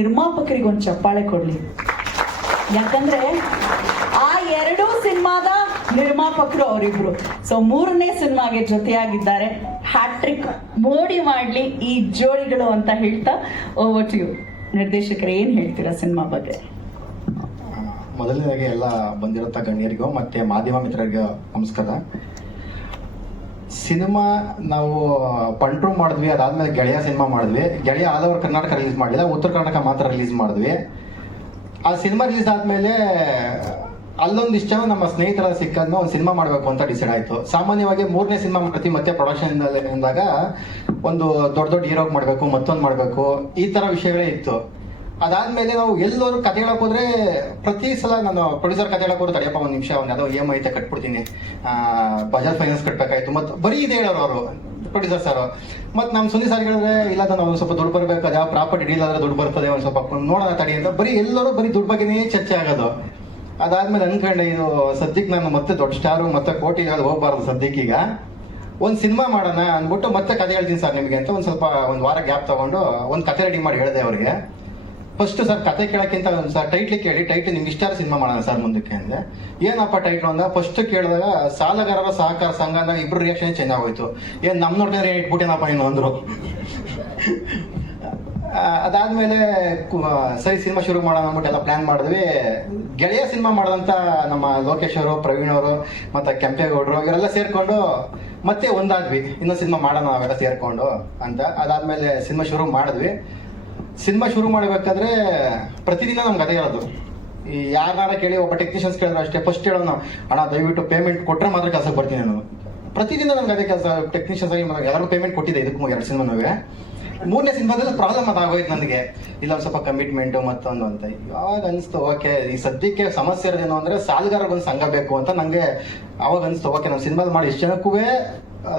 ನಿರ್ಮಾಪಕರಿಗೆ ಒಂದು ಚಪ್ಪಾಳೆ ಕೊಡ್ಲಿ. ಯಾಕಂದ್ರೆ ಆ ಎರಡೂ ಸಿನಿಮಾದ ನಿರ್ಮಾಪಕರು ಅವರಿಬ್ರು. ಸೊ ಮೂರನೇ ಸಿನಿಮಾಗೆ ಜೊತೆಯಾಗಿದ್ದಾರೆ ಹ್ಯಾಟ್ರಿಕ್ ಮೋಡಿ ಮಾಡ್ಲಿ ಈ ಜೋಡಿಗಳು ಅಂತ ಹೇಳ್ತಾ ಓವರ್ ಯು ನಿರ್ದೇಶಕರು, ಏನ್ ಹೇಳ್ತೀರಾ ಸಿನಿಮಾ ಬಗ್ಗೆ? ಮೊದಲನೇದಾಗಿ ಎಲ್ಲ ಬಂದಿರೋ ಗಣ್ಯರಿಗೂ ಮತ್ತೆ ಮಾಧ್ಯಮ ಮಿತ್ರರಿಗೂ ನಮಸ್ಕಾರ. ಸಿನಿಮಾ ನಾವು ಪಂಟ್ರೂ ಮಾಡಿದ್ವಿ, ಅದಾದ್ಮೇಲೆ ಗೆಳೆಯ ಸಿನಿಮಾ ಮಾಡಿದ್ವಿ. ಗೆಳೆಯ ಆಲ್ ಓವರ್ ಕರ್ನಾಟಕ ರಿಲೀಸ್ ಮಾಡಲಿಲ್ಲ ಉತ್ತರ ಕರ್ನಾಟಕ ಮಾತ್ರ ರಿಲೀಸ್ ಮಾಡಿದ್ವಿ. ಆ ಸಿನಿಮಾ ರಿಲೀಸ್ ಆದ್ಮೇಲೆ ಅಲ್ಲೊಂದಿಷ್ಟು ಜನ ನಮ್ಮ ಸ್ನೇಹಿತರ ಸಿಕ್ಕಾದ್ಮೇಲೆ ಒಂದು ಸಿನಿಮಾ ಮಾಡಬೇಕು ಅಂತ ಡಿಸೈಡ್ ಆಯ್ತು. ಸಾಮಾನ್ಯವಾಗಿ ಮೂರನೇ ಸಿನಿಮಾ ಮಾಡ್ತೀವಿ, ಮತ್ತೆ ಪ್ರೊಡಕ್ಷನ್ ಅಂದಾಗ ಒಂದು ದೊಡ್ಡ ದೊಡ್ಡ ಹೀರೋ ಮಾಡಬೇಕು, ಮತ್ತೊಂದು ಮಾಡಬೇಕು, ಈ ತರ ವಿಷಯಗಳೇ ಇತ್ತು. ಅದಾದ್ಮೇಲೆ ನಾವು ಎಲ್ಲರೂ ಕತೆ ಹೇಳಕ್ ಹೋದ್ರೆ ಪ್ರತಿ ಸಲ ನಾನು ಪ್ರೊಡ್ಯೂಸರ್ ಕತೆ ಹೇಳಕ್ ಹೋದ್ರೆ ತಡೆಯಪ್ಪ ಒಂದು ನಿಮಿಷ, ಒಂದು ಯಾವುದೋ ಇ ಎಂ ಐ ಐತೆ ಕಟ್ಬಿಡ್ತೀನಿ. ಬಜಾಜ್ ಫೈನಾನ್ಸ್ ಕಟ್ಬೇಕಾಯ್ತು. ಮತ್ತೆ ಬರೀ ಇದೆ ಹೇಳೋರು ಅವರು ಪ್ರೊಡ್ಯೂಸರ್ ಸರ್ ಮತ್ತೆ ನಮ್ಮ ಸುನಿ ಸರ್ ಹೇಳಿದ್ರೆ, ಇಲ್ಲ, ನಾನು ಒಂದು ಸ್ವಲ್ಪ ದುಡ್ಡು ಬರಬೇಕು ಯಾವ ಪ್ರಾಪರ್ಟಿ ಡೀಲ್ ಆದ್ರೆ ದುಡ್ಡು ಬರ್ತದೆ, ಒಂದು ಸ್ವಲ್ಪ ನೋಡೋಣ ತಡಿ ಅಂತ ಬರೀ ಎಲ್ಲರೂ ಬರೀ ದುಡ್ಡು ಬಗ್ಗೆನೇ ಚರ್ಚೆ ಆಗೋದು. ಅದಾದ್ಮೇಲೆ ಅನ್ಕೊಂಡೆ ಇದು ಸದ್ಯಕ್ಕೆ ನಾನು ಮತ್ತೆ ದೊಡ್ಡ ಸ್ಟಾರು, ಮತ್ತೆ ಕೋಟಿ ಹೋಗ್ಬಾರ್ದು ಸದ್ಯಕ್ಕೀಗ ಒಂದು ಸಿನಿಮಾ ಮಾಡೋಣ ಅಂದ್ಬಿಟ್ಟು ಮತ್ತೆ ಕತೆ ಹೇಳ್ತೀನಿ ಸರ್ ನಿಮಗೆ ಅಂತ ಒಂದು ಸ್ವಲ್ಪ, ಒಂದು ವಾರ ಗ್ಯಾಪ್ ತಗೊಂಡು ಒಂದು ಕತೆ ರೆಡಿ ಮಾಡಿ ಹೇಳಿದೆ ಅವ್ರಿಗೆ. ಫಸ್ಟ್ ಸರ್ ಕತೆ ಕೇಳಕ್ಕಿಂತ ಸರ್ ಟೈಟ್ಲಿ ಕೇಳಿ ಟೈಟ್ಲ್ ನಿಮ್ಗೆ ಇಷ್ಟ ಸಿನಿಮಾ ಮಾಡೋಣ ಸರ್ ಮುಂದಕ್ಕೆ ಅಂದ್ರೆ. ಏನಪ್ಪ ಟೈಟ್ಲ್ ಅಂದ? ಫಸ್ಟ್ ಕೇಳಿದಾಗ ಸಾಲಗಾರರ ಸಹಕಾರ ಸಂಘ ಅಂದಾಗ ಇಬ್ರು ರಿಯಾಕ್ಷನ್ ಚೇಂಜ್ ಆಗೋಯ್ತು. ಏನ್ ನಮ್ ನೋಡಿದ್ರೆ ಇಟ್ಬಿಟ್ಟೇನಪ್ಪ ಇನ್ನು ಅಂದ್ರು. ಅದಾದ್ಮೇಲೆ ಸರಿ ಸಿನಿಮಾ ಶುರು ಮಾಡೋಣ ಅಂದ್ಬಿಟ್ಟು ಎಲ್ಲ ಪ್ಲಾನ್ ಮಾಡಿದ್ವಿ. ಗೆಳೆಯ ಸಿನಿಮಾ ಮಾಡಿದಂತ ನಮ್ಮ ಲೋಕೇಶ್ ಅವರು, ಪ್ರವೀಣ್ ಅವರು, ಮತ್ತೆ ಕೆಂಪೇಗೌಡರು, ಇವರೆಲ್ಲ ಸೇರ್ಕೊಂಡು ಮತ್ತೆ ಒಂದಾದ್ವಿ. ಇನ್ನೊಂದು ಸಿನಿಮಾ ಮಾಡೋಣ ನಾವೆಲ್ಲ ಸೇರ್ಕೊಂಡು ಅಂತ. ಅದಾದ್ಮೇಲೆ ಸಿನಿಮಾ ಶುರು ಮಾಡಿದ್ವಿ. ಸಿನಿಮಾ ಶುರು ಮಾಡಬೇಕಾದ್ರೆ ಪ್ರತಿದಿನ ನಮ್ಗೆ ಅದೇ ಹೇಳೋದು. ಈ ಯಾರನ್ನಾರ ಕೇಳಿ ಒಬ್ಬ ಟೆಕ್ನಿಷಿಯನ್ಸ್ ಕೇಳಿದ್ರೆ ಅಷ್ಟೇ ಫಸ್ಟ್ ಹೇಳೋಣ ಅಣ್ಣ, ದಯವಿಟ್ಟು ಪೇಮೆಂಟ್ ಕೊಟ್ಟರೆ ಮಾತ್ರ ಕೆಲಸಕ್ಕೆ ಬರ್ತೀನಿ ನಾನು. ಪ್ರತಿದಿನ ನನಗೆ ಅದೇ ಕೆಲಸ ಟೆಕ್ನಿಷಿಯನ್ಸ್ ಆಗಿ ಎಲ್ಲರೂ ಪೇಮೆಂಟ್ ಕೊಟ್ಟಿದೆ ಇದಕ್ಕೂ ಎರಡು ಸಿನಿಮಾನುವೆ ಮೂರನೇ ಸಿನಿಮಾದಲ್ಲಿ ಪ್ರಾಬ್ಲಮ್ ಅದಾಗೋಯ್ತು ನನಗೆ. ಇಲ್ಲ ಸ್ವಲ್ಪ ಕಮಿಟ್ಮೆಂಟ್ ಮತ್ತೊಂದು ಅಂತ. ಯಾವಾಗ ಅನಿಸ್ತು, ಓಕೆ, ಈ ಸದ್ಯಕ್ಕೆ ಸಮಸ್ಯೆ ಇರೋದೇನು ಅಂದ್ರೆ ಒಂದು ಸಂಘ ಬೇಕು ಅಂತ ನಂಗೆ ಅವಾಗ ಅನಿಸ್ತು. ಓಕೆ ನಾವು ಸಿನಿಮಾದ ಮಾಡಿ, ಇಷ್ಟು ಜನಕ್ಕೂ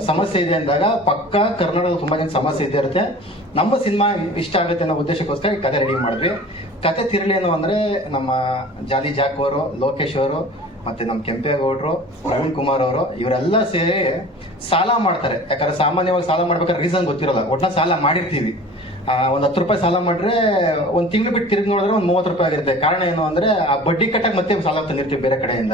ಸಮಸ್ಯೆ ಇದೆ ಅಂದಾಗ ಪಕ್ಕ ಕರ್ನಾಟಕದ ತುಂಬಾ ಜನ ಸಮಸ್ಯೆ ಇದೆ ಇರುತ್ತೆ. ನಮ್ಮ ಸಿನಿಮಾ ಇಷ್ಟ ಆಗುತ್ತೆ ಅನ್ನೋ ಉದ್ದೇಶಕ್ಕೋಸ್ಕರ ಕತೆ ರೆಡಿ ಮಾಡಿದ್ವಿ. ಕತೆ ತಿರುಳಿ ಏನು ಅಂದ್ರೆ ನಮ್ಮ ಜಾಲಿ ಜಾಕ್ ಅವರು, ಲೋಕೇಶ್ ಅವರು, ಮತ್ತೆ ನಮ್ಮ ಕೆಂಪೇಗೌಡರು, ಪ್ರವೀಣ್ ಕುಮಾರ್ ಅವರು, ಇವರೆಲ್ಲ ಸೇರಿ ಸಾಲ ಮಾಡ್ತಾರೆ. ಯಾಕಂದ್ರೆ ಸಾಮಾನ್ಯವಾಗಿ ಸಾಲ ಮಾಡ್ಬೇಕಾದ್ರೆ ರೀಸನ್ ಗೊತ್ತಿರಲ್ಲ. ಒಟ್ನಲ್ಲಿ ಸಾಲ ಮಾಡಿರ್ತೀವಿ. ಒಂದ್ ಹತ್ತು ರೂಪಾಯಿ ಸಾಲ ಮಾಡಿದ್ರೆ ಒಂದು ತಿಂಗಳು ಬಿಟ್ಟು ತಿರುಗಿ ನೋಡಿದ್ರೆ ಒಂದ್ ಮೂವತ್ತು ರೂಪಾಯಿ ಆಗಿರುತ್ತೆ. ಕಾರಣ ಏನು ಅಂದ್ರೆ ಆ ಬಡ್ಡಿ ಕಟ್ಟಕ್ಕೆ ಮತ್ತೆ ಸಾಲ ತಂದಿರ್ತೀವಿ ಬೇರೆ ಕಡೆಯಿಂದ.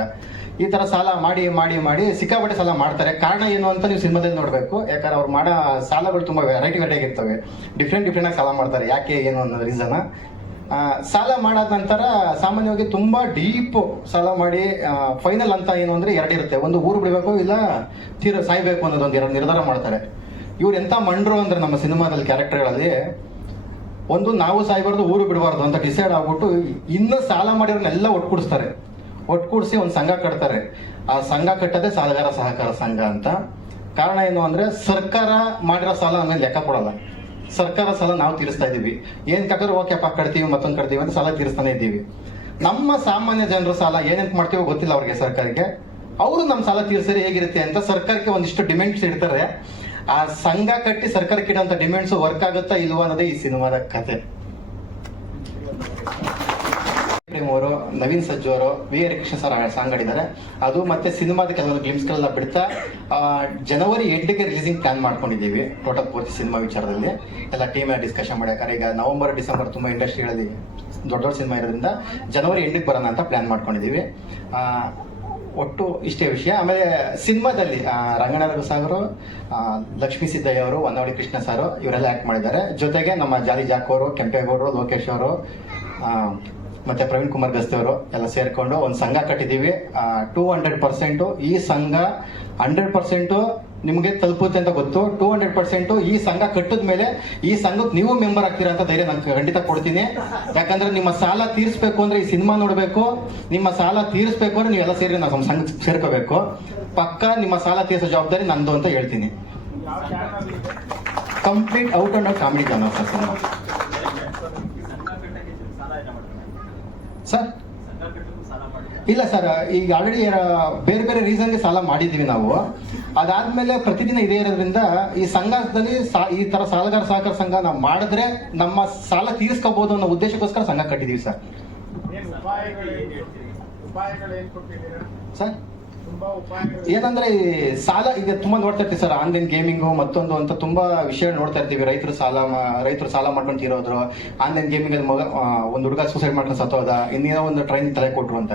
ಈ ತರ ಸಾಲ ಮಾಡಿ ಮಾಡಿ ಮಾಡಿ ಸಿಕ್ಕಾಪಟ್ಟೆ ಸಾಲ ಮಾಡ್ತಾರೆ. ಕಾರಣ ಏನು ಅಂತ ನೀವು ಸಿನಿಮಾದಲ್ಲಿ ನೋಡಬೇಕು. ಯಾಕಂದ್ರೆ ಅವ್ರು ಮಾಡೋ ಸಾಲಗಳು ತುಂಬಾ ವೆರೈಟಿ ವೆರೈಟಿ ಆಗಿರ್ತವೆ. ಡಿಫ್ರೆಂಟ್ ಡಿಫ್ರೆಂಟ್ ಆಗಿ ಸಾಲ ಮಾಡ್ತಾರೆ. ಯಾಕೆ, ಏನು ಅನ್ನೋ ರೀಸನ್ ಸಾಲ ಮಾಡಾದ ನಂತರ ಸಾಮಾನ್ಯವಾಗಿ ತುಂಬಾ ಡೀಪ್ ಸಾಲ ಮಾಡಿ ಫೈನಲ್ ಅಂತ ಏನು ಅಂದ್ರೆ ಎರಡಿರುತ್ತೆ ಒಂದು ಊರು ಬಿಡಬೇಕು, ಇಲ್ಲ ತೀರ ಸಾಯ್ಬೇಕು ಅನ್ನೋದು ಒಂದು ಎರಡು ನಿರ್ಧಾರ ಮಾಡ್ತಾರೆ. ಇವ್ರು ಎಂತ ಮಂಡ್ರು ಅಂದ್ರೆ ನಮ್ಮ ಸಿನಿಮಾದಲ್ಲಿ ಕ್ಯಾರೆಕ್ಟರ್ಗಳಲ್ಲಿ ಒಂದು ನಾವು ಸಾಯ್ಬಾರ್ದು, ಊರು ಬಿಡಬಾರ್ದು ಅಂತ ಡಿಸೈಡ್ ಆಗ್ಬಿಟ್ಟು ಇನ್ನೂ ಸಾಲ ಮಾಡಿರೋನೆಲ್ಲ ಒಟ್ಕೂಡಿಸ್ತಾರೆ. ಒಟ್ಕೂಡಿಸಿ ಒಂದು ಸಂಘ ಕಟ್ತಾರೆ. ಆ ಸಂಘ ಕಟ್ಟದೆ ಸಾಲಗಾರ ಸಹಕಾರ ಸಂಘ ಅಂತ. ಕಾರಣ ಏನು ಅಂದ್ರೆ ಸರ್ಕಾರ ಮಾಡಿರೋ ಸಾಲ ಆಮೇಲೆ ಲೆಕ್ಕ ಕೊಡಲ್ಲ. ಸರ್ಕಾರ ಸಾಲ ನಾವು ತೀರಿಸ್ತಾ ಇದೀವಿ ಏನ್ ಕಾಕಂದ್ರೆ ಓಕೆಪ್ಪ ಕಟ್ತೀವಿ, ಮತ್ತೊಂದು ಕಟ್ತೀವಿ ಅಂತ ಸಾಲ ತೀರಿಸ್ತಾನೆ ಇದ್ದೀವಿ. ನಮ್ಮ ಸಾಮಾನ್ಯ ಜನರ ಸಾಲ ಏನಂತ ಮಾಡ್ತೀವೋ ಗೊತ್ತಿಲ್ಲ ಅವ್ರಿಗೆ ಸರ್ಕಾರಕ್ಕೆ. ಅವರು ನಮ್ಮ ಸಾಲ ತೀರಿಸಿದ್ರೆ ಹೇಗಿರುತ್ತೆ ಅಂತ ಸರ್ಕಾರಕ್ಕೆ ಒಂದಿಷ್ಟು ಡಿಮ್ಯಾಂಡ್ಸ್ ಇಡ್ತಾರೆ. ಆ ಸಂಘ ಕಟ್ಟಿ ಸರ್ಕಾರಕ್ಕೆ ಇಡುವಂತ ಡಿಮ್ಯಾಂಡ್ಸ್ ವರ್ಕ್ ಆಗುತ್ತಾ ಇಲ್ವಾ ಅನ್ನೋದೇ ಈ ಸಿನಿಮಾದ ಕತೆ. ಅವರು ನವೀನ್ ಸಜ್ಜು ಅವರು V R Krishna sir song ಆಡಿದ್ದಾರೆ ಅದು ಮತ್ತೆ ಸಿನಿಮಾದ ಕೆಲವೊಂದು ಗ್ಲಿಮ್ಸ್ಗಳೆಲ್ಲ ಬಿಡ್ತಾ ಜನವರಿ ಎಂಟಿಗೆ ರಿಲೀಸಿಂಗ್ ಪ್ಲಾನ್ ಮಾಡ್ಕೊಂಡಿದ್ದೀವಿ ಟೋಟಲ್ ಪೂರ್ತಿ ಸಿನಿಮಾ ವಿಚಾರದಲ್ಲಿ. ಎಲ್ಲ ಟೀಮ್ ಡಿಸ್ಕಷನ್ ಮಾಡ್ಯಾಕಾರೆ ಈಗ ನವೆಂಬರ್ ಡಿಸೆಂಬರ್ ತುಂಬಾ ಇಂಡಸ್ಟ್ರಿಗಳಲ್ಲಿ ದೊಡ್ಡ ದೊಡ್ಡ ಸಿನಿಮಾ ಇರೋದ್ರಿಂದ ಜನವರಿ ಎಂಟಿಗೆ ಬರೋಣ ಅಂತ ಪ್ಲಾನ್ ಮಾಡ್ಕೊಂಡಿದ್ದೀವಿ. ಒಟ್ಟು ಇಷ್ಟೇ ವಿಷಯ. ಆಮೇಲೆ ಸಿನಿಮಾದಲ್ಲಿ ಆ, ರಂಗನಾಥ ಸಾಗರು ಲಕ್ಷ್ಮೀ ಸಿದ್ದಯ್ಯ ಅವರು ಹೊನ್ನಾವಳಿ ಕೃಷ್ಣ ಸರ್ ಇವರೆಲ್ಲ ಆಕ್ಟ್ ಮಾಡಿದ್ದಾರೆ. ಜೊತೆಗೆ ನಮ್ಮ ಜಾಲಿ ಜಾಕೋರು ಕೆಂಪೇಗೌಡರು ಲೋಕೇಶ್ ಅವರು ಮತ್ತೆ ಪ್ರವೀಣ್ ಕುಮಾರ್ ಗಸ್ತಿಯವರು ಎಲ್ಲ ಸೇರ್ಕೊಂಡು ಒಂದು ಸಂಘ ಕಟ್ಟಿದೀವಿ. ಟೂ ಹಂಡ್ರೆಡ್ ಪರ್ಸೆಂಟ್ ಈ ಸಂಘ ಹಂಡ್ರೆಡ್ ಪರ್ಸೆಂಟ್ ನಿಮಗೆ ತಲುಪುತ್ತೆ ಅಂತ ಗೊತ್ತು. ಟೂ ಹಂಡ್ರೆಡ್ ಪರ್ಸೆಂಟ್ ಈ ಸಂಘ ಕಟ್ಟಿದ ಮೇಲೆ ಈ ಸಂಘಕ್ಕೆ ನೀವು ಮೆಂಬರ್ ಆಗ್ತೀರಾ ಅಂತ ಧೈರ್ಯ ನಾನು ಖಂಡಿತ ಕೊಡ್ತೀನಿ. ಯಾಕಂದ್ರೆ ನಿಮ್ಮ ಸಾಲ ತೀರಿಸಬೇಕು ಅಂದ್ರೆ ಈ ಸಿನಿಮಾ ನೋಡಬೇಕು. ನಿಮ್ಮ ಸಾಲ ತೀರಿಸಬೇಕು ಅಂದ್ರೆ ನೀವೆಲ್ಲ ಸೇರಿ ನಾವು ಸಂಘ ಸೇರ್ಕೋಬೇಕು. ಪಕ್ಕ ನಿಮ್ಮ ಸಾಲ ತೀರಿಸೋ ಜವಾಬ್ದಾರಿ ನಂದು ಅಂತ ಹೇಳ್ತೀನಿ. Complete out and out comedy genre sir sir ಇಲ್ಲ ಸರ್ ಈಗ ಆಲ್ರೆಡಿ ಬೇರೆ ಬೇರೆ ರೀಸನ್ಗೆ ಸಾಲ ಮಾಡಿದ್ದೀವಿ ನಾವು. ಅದಾದ್ಮೇಲೆ ಪ್ರತಿದಿನ ಇದೇ ಇರೋದ್ರಿಂದ ಈ ಸಂಘದಲ್ಲಿ ಈ ತರ ಸಾಲಗಾರ ಸಹಕಾರ ಸಂಘ ನಾವು ಮಾಡಿದ್ರೆ ನಮ್ಮ ಸಾಲ ತೀರಿಸ್ಕೋಬಹುದು ಅನ್ನೋ ಉದ್ದೇಶಕ್ಕೋಸ್ಕರ ಸಂಘ ಕಟ್ಟಿದೀವಿ ಸರ್ ಸರ್ ಏನಂದ್ರೆ ಸಾಲ, ಈಗ ತುಂಬಾ ನೋಡ್ತಾ ಇರ್ತೀವಿ ಸರ್ ಆನ್ಲೈನ್ ಗೇಮಿಂಗು ಮತ್ತೊಂದು ಅಂತ ತುಂಬಾ ವಿಷಯ ನೋಡ್ತಾ ಇರ್ತೀವಿ. ರೈತರು ಸಾಲ ರೈತರು ಸಾಲ ಮಾಡ್ಕೊಂಡು ತೀರೋದ್ರು. ಆನ್ಲೈನ್ ಗೇಮಿಂಗ್ ಅಲ್ಲಿ ಮಗ ಒಂದು ಹುಡುಗ ಸೂಸೈಡ್ ಮಾಡ್ಕೊಂಡು ಸತ್ತೋದ, ಇನ್ನೇನೋ ಒಂದು ಟ್ರೈನ್ ತಲೆ ಕೊಟ್ರು ಅಂತ.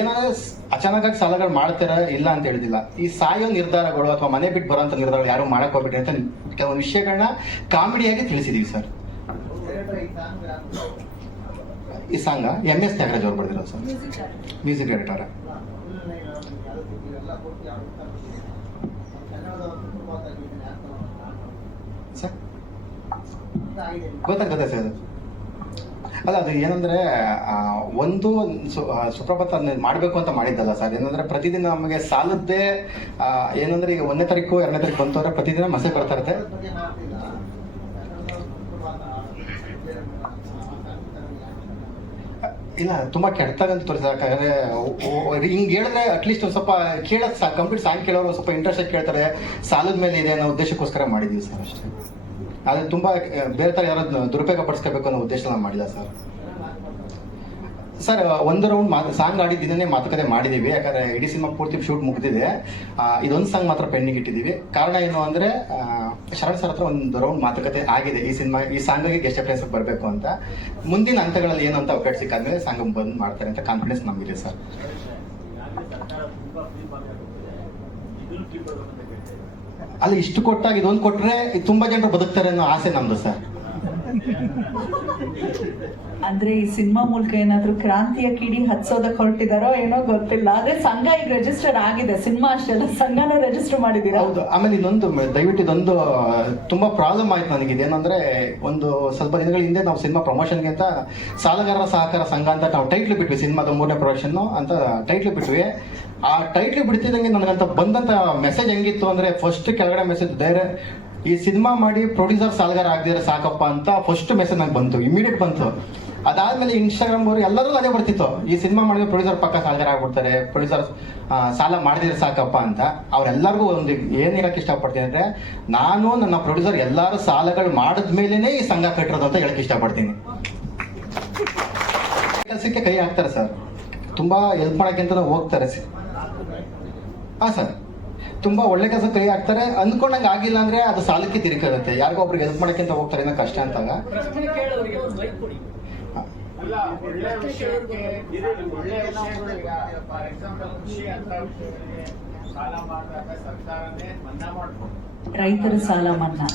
ಏನಂದ್ರೆ ಅಚಾನಕ್ ಆಗಿ ಸಾಲಗಳು ಮಾಡ್ತಾರ ಇಲ್ಲ ಅಂತ ಹೇಳಿದಿಲ್ಲ. ಈ ಸಾಯೋ ನಿರ್ಧಾರಗಳು ಅಥವಾ ಮನೆ ಬಿಟ್ಟು ಬರೋಂಥ ನಿರ್ಧಾರಗಳು ಯಾರು ಮಾಡಕ್ ಹೋಗ್ಬಿಟ್ರಿ ಅಂತ ಕೆಲವೊಂದು ವಿಷಯಗಳನ್ನ ಕಾಮಿಡಿಯಾಗಿ ತಿಳಿಸಿದೀವಿ ಸರ್. ಈ ಸಾಂಗ ಎಂ ಎಸ್ ತ್ಯಾಗರಾಜ್ ಅವ್ರು ಬರ್ದಿರೋದು ಸರ್. ಮ್ಯೂಸಿಕ್ ಡೈರೆಕ್ಟರ್ ಸರ್ ಗೊತ್ತಾಗ್ತದೆ ಸರ್ ಅಲ್ಲ, ಅದು ಏನಂದ್ರೆ ಒಂದು ಸುಪ್ರಭಾತ ಮಾಡಬೇಕು ಅಂತ ಮಾಡಿದ್ದಲ್ಲ ಸರ್. ಏನಂದ್ರೆ, ಪ್ರತಿದಿನ ನಮಗೆ ಸಾಲದ್ದೇ ಏನಂದ್ರೆ, ಈಗ ಒಂದನೇ ತಾರೀಕು, ಎರಡನೇ ತಾರೀಕು ಬಂತು ಅಂದ್ರೆ ಪ್ರತಿದಿನ ಮಸೆ ಬರ್ತಾ ಇರುತ್ತೆ. ಇಲ್ಲ, ತುಂಬಾ ಕೆಟ್ಟದಾಗಂತ ತೋರಿಸ ಹಿಂಗ್ ಹೇಳಿದ್ರೆ ಅಟ್ಲೀಸ್ಟ್ ಒಂದ್ ಸ್ವಲ್ಪ ಕೇಳಕ್ ಕಂಪ್ಲೀಟ್ ಸಾಂಗ್ ಕೇಳೋರು ಸ್ವಲ್ಪ ಇಂಟ್ರೆಸ್ಟ್ ಕೇಳ್ತಾರೆ. ಸಾಲದ ಮೇಲೆ ಇದೆ ಅನ್ನೋ ಉದ್ದೇಶಕ್ಕೋಸ್ಕರ ಮಾಡಿದೀವಿ ಸರ್ ಅಷ್ಟೇ. ಆದ್ರೆ ತುಂಬಾ ಬೇರೆ ತರ ಯಾರು ದುರುಪಯೋಗ ಪಡಿಸ್ಕೋಬೇಕು ಅನ್ನೋ ಉದ್ದೇಶ ನಾವು ಮಾಡಿಲ್ಲ ಸರ್. ಸರ್, ಒಂದು ರೌಂಡ್ ಸಾಂಗ್ ಆಡಿದ್ದನ್ನೇ ಮಾತುಕತೆ ಮಾಡಿದೀವಿ ಯಾಕಂದ್ರೆ ಇಡೀ ಸಿನಿಮಾ ಪೂರ್ತಿ ಶೂಟ್ ಮುಗಿದಿದೆ. ಇದೊಂದು ಸಾಂಗ್ ಮಾತ್ರ ಪೆಂಡಿಂಗ್ ಇಟ್ಟಿದ್ದೀವಿ. ಕಾರಣ ಏನು ಅಂದ್ರೆ ಶರಣ್ ಸರ್ ಹತ್ರ ಒಂದು ರೌಂಡ್ ಮಾತುಕತೆ ಆಗಿದೆ ಈ ಸಿನಿಮಾ, ಈ ಸಾಂಗ್ಗೆ ಗೆಸ್ಟ್ ಅಪ್ರೆನ್ಸ್ ಬರಬೇಕು ಅಂತ. ಮುಂದಿನ ಹಂತಗಳಲ್ಲಿ ಏನು ಅಂತ ಅಪ್ಡೇಟ್ ಸಿಕ್ಕಾದ್ಮೇಲೆ ಸಾಂಗ್ ಬಂದ್ ಮಾಡ್ತಾರೆ ಅಂತ ಕಾನ್ಫಿಡೆನ್ಸ್ ನಮಗಿದೆ ಸರ್. ಅಲ್ಲಿ, ಇಷ್ಟು ಕೊಟ್ಟಾಗ ಇದೊಂದು ಕೊಟ್ರೆ ತುಂಬಾ ಜನರು ಬದುಕ್ತಾರೆ ಅನ್ನೋ ಆಸೆ ನಮ್ದು ಸರ್. ಅಂದ್ರೆ ಈ ಸಿನಿಮಾ ಮೂಲಕ ಏನಾದ್ರೂ ಕ್ರಾಂತಿಯ ಕಿಡಿ ಹತ್ಸೋದಕ್ಕೆ ಹೊರಟಿದಾರೋ ಏನೋ ಗೊತ್ತಿಲ್ಲ. ಆದ್ರೆ ಸಂಘ ಈಗ ರಿಜಿಸ್ಟರ್ ಆಗಿದೆ. ಸಿನಿಮಾ ಅಷ್ಟೆಲ್ಲ ಸಂಘನ ರಿಜಿಸ್ಟರ್ ಮಾಡಿದೀರಾ ಹೌದು. ಆಮೇಲೆ ಇನ್ನೊಂದು ದಯವಿಟ್ಟು ಇದೊಂದು ತುಂಬಾ ಪ್ರಾಬ್ಲಮ್ ಆಯ್ತು ನನಗೆ ಇದೇನಂದ್ರೆ ಒಂದು ಸ್ವಲ್ಪ ದಿನಗಳ ಹಿಂದೆ ನಾವು ಸಿನಿಮಾ ಪ್ರಮೋಷನ್ಗೆ ಅಂತ ಸಾಲಗಾರರ ಸಹಕಾರ ಸಂಘ ಅಂತ ನಾವು ಟೈಟ್ಲ್ ಬಿಟ್ವಿ. ಸಿನಿಮಾದ ಮೂರನೇ ಪ್ರೊಡಕ್ಷನ್ ಅಂತ ಟೈಟ್ಲ್ ಬಿಟ್ವಿ. ಆ ಟೈಟ್ಲ್ ಬಿಡ್ತಿದಂಗೆ ನನಗಂತ ಬಂದಂತ ಮೆಸೇಜ್ ಹೆಂಗಿತ್ತು ಅಂದ್ರೆ ಫಸ್ಟ್ ಕೆಳಗಡೆ ಮೆಸೇಜ್ ಧೈರ್ಯ ಈ ಸಿನಿಮಾ ಮಾಡಿ ಪ್ರೊಡ್ಯೂಸರ್ ಸಾಲಗಾರ ಆಗದಿದ್ರೆ ಸಾಕಪ್ಪ ಅಂತ ಫಸ್ಟ್ ಮೆಸೇಜ್ ನಂಗೆ ಬಂತು ಇಮಿಡಿಯೇಟ್ ಬಂತು. ಅದಾದ್ಮೇಲೆ ಇನ್ಸ್ಟಾಗ್ರಾಮ್ ಅವರು ಎಲ್ಲರೂ ಅದೇ ಬರ್ತಿತ್ತು. ಈ ಸಿನಿಮಾ ಮಾಡಿದ್ರೆ ಪ್ರೊಡ್ಯೂಸರ್ ಪಕ್ಕ ಸಾಲಗಾರ ಆಗ್ಬಿಡ್ತಾರೆ ಪ್ರೊಡ್ಯೂಸರ್ ಸಾಲ ಮಾಡಿದ್ರೆ ಸಾಕಪ್ಪ ಅಂತ. ಅವ್ರೆಲ್ಲರಿಗೂ ಒಂದು ಏನ್ ಹೇಳಕ್ ಇಷ್ಟಪಡ್ತೀನಿ ಅಂದ್ರೆ, ನಾನು ನನ್ನ ಪ್ರೊಡ್ಯೂಸರ್ ಎಲ್ಲಾರು ಸಾಲಗಳು ಮಾಡಿದ್ಮೇಲೆನೆ ಈ ಸಂಘ ಕಟ್ಟಿರೋದು ಅಂತ ಹೇಳಕ್ ಇಷ್ಟಪಡ್ತೀನಿ. ಕೆಲಸಕ್ಕೆ ಕೈ ಹಾಕ್ತಾರೆ ಸರ್. ತುಂಬಾ ಹೆಲ್ಪ್ ಮಾಡಕ್ಕೆ ಅಂತ ಹೋಗ್ತಾರೆ ಸರ್ ಹಾ ಸರ್. ತುಂಬಾ ಒಳ್ಳೆ ಕೆಲಸ ಕೈ ಹಾಕ್ತಾರೆ. ಅನ್ಕೊಂಡಂಗ ಆಗಿಲ್ಲ ಅಂದ್ರೆ ಅದು ಸಾಲಕ್ಕೆ ತಿರುಗಿರುತ್ತೆ ಯಾರಿಗೋ ಒಬ್ರಿಗೆ ಹೆಲ್ಪ್ ಮಾಡಕ್ಕೆ ಅಂತ ಹೋಗ್ತಾರೆ ಏನೋ ಕಷ್ಟ ಅಂತಾಗ ಅಲ್ಲ ಒಳ್ಳೆ ವಿಷಯಕ್ಕೆ ಒಳ್ಳೆ ವಿಷಯಗಳು ಫಾರ್ ಎಕ್ಸಾಂಪಲ್ ಕೃಷಿ ಅಂತ ವಿಷಯಗಳಿಗೆ ಸಾಲ ಮಾಡಿದಾಗ ಸರ್ಕಾರನೇ ಮನ್ನಾ ಮಾಡ್ಕೊಂಡು ರೈತರ ಸಾಲ ಮನ್ನಾ.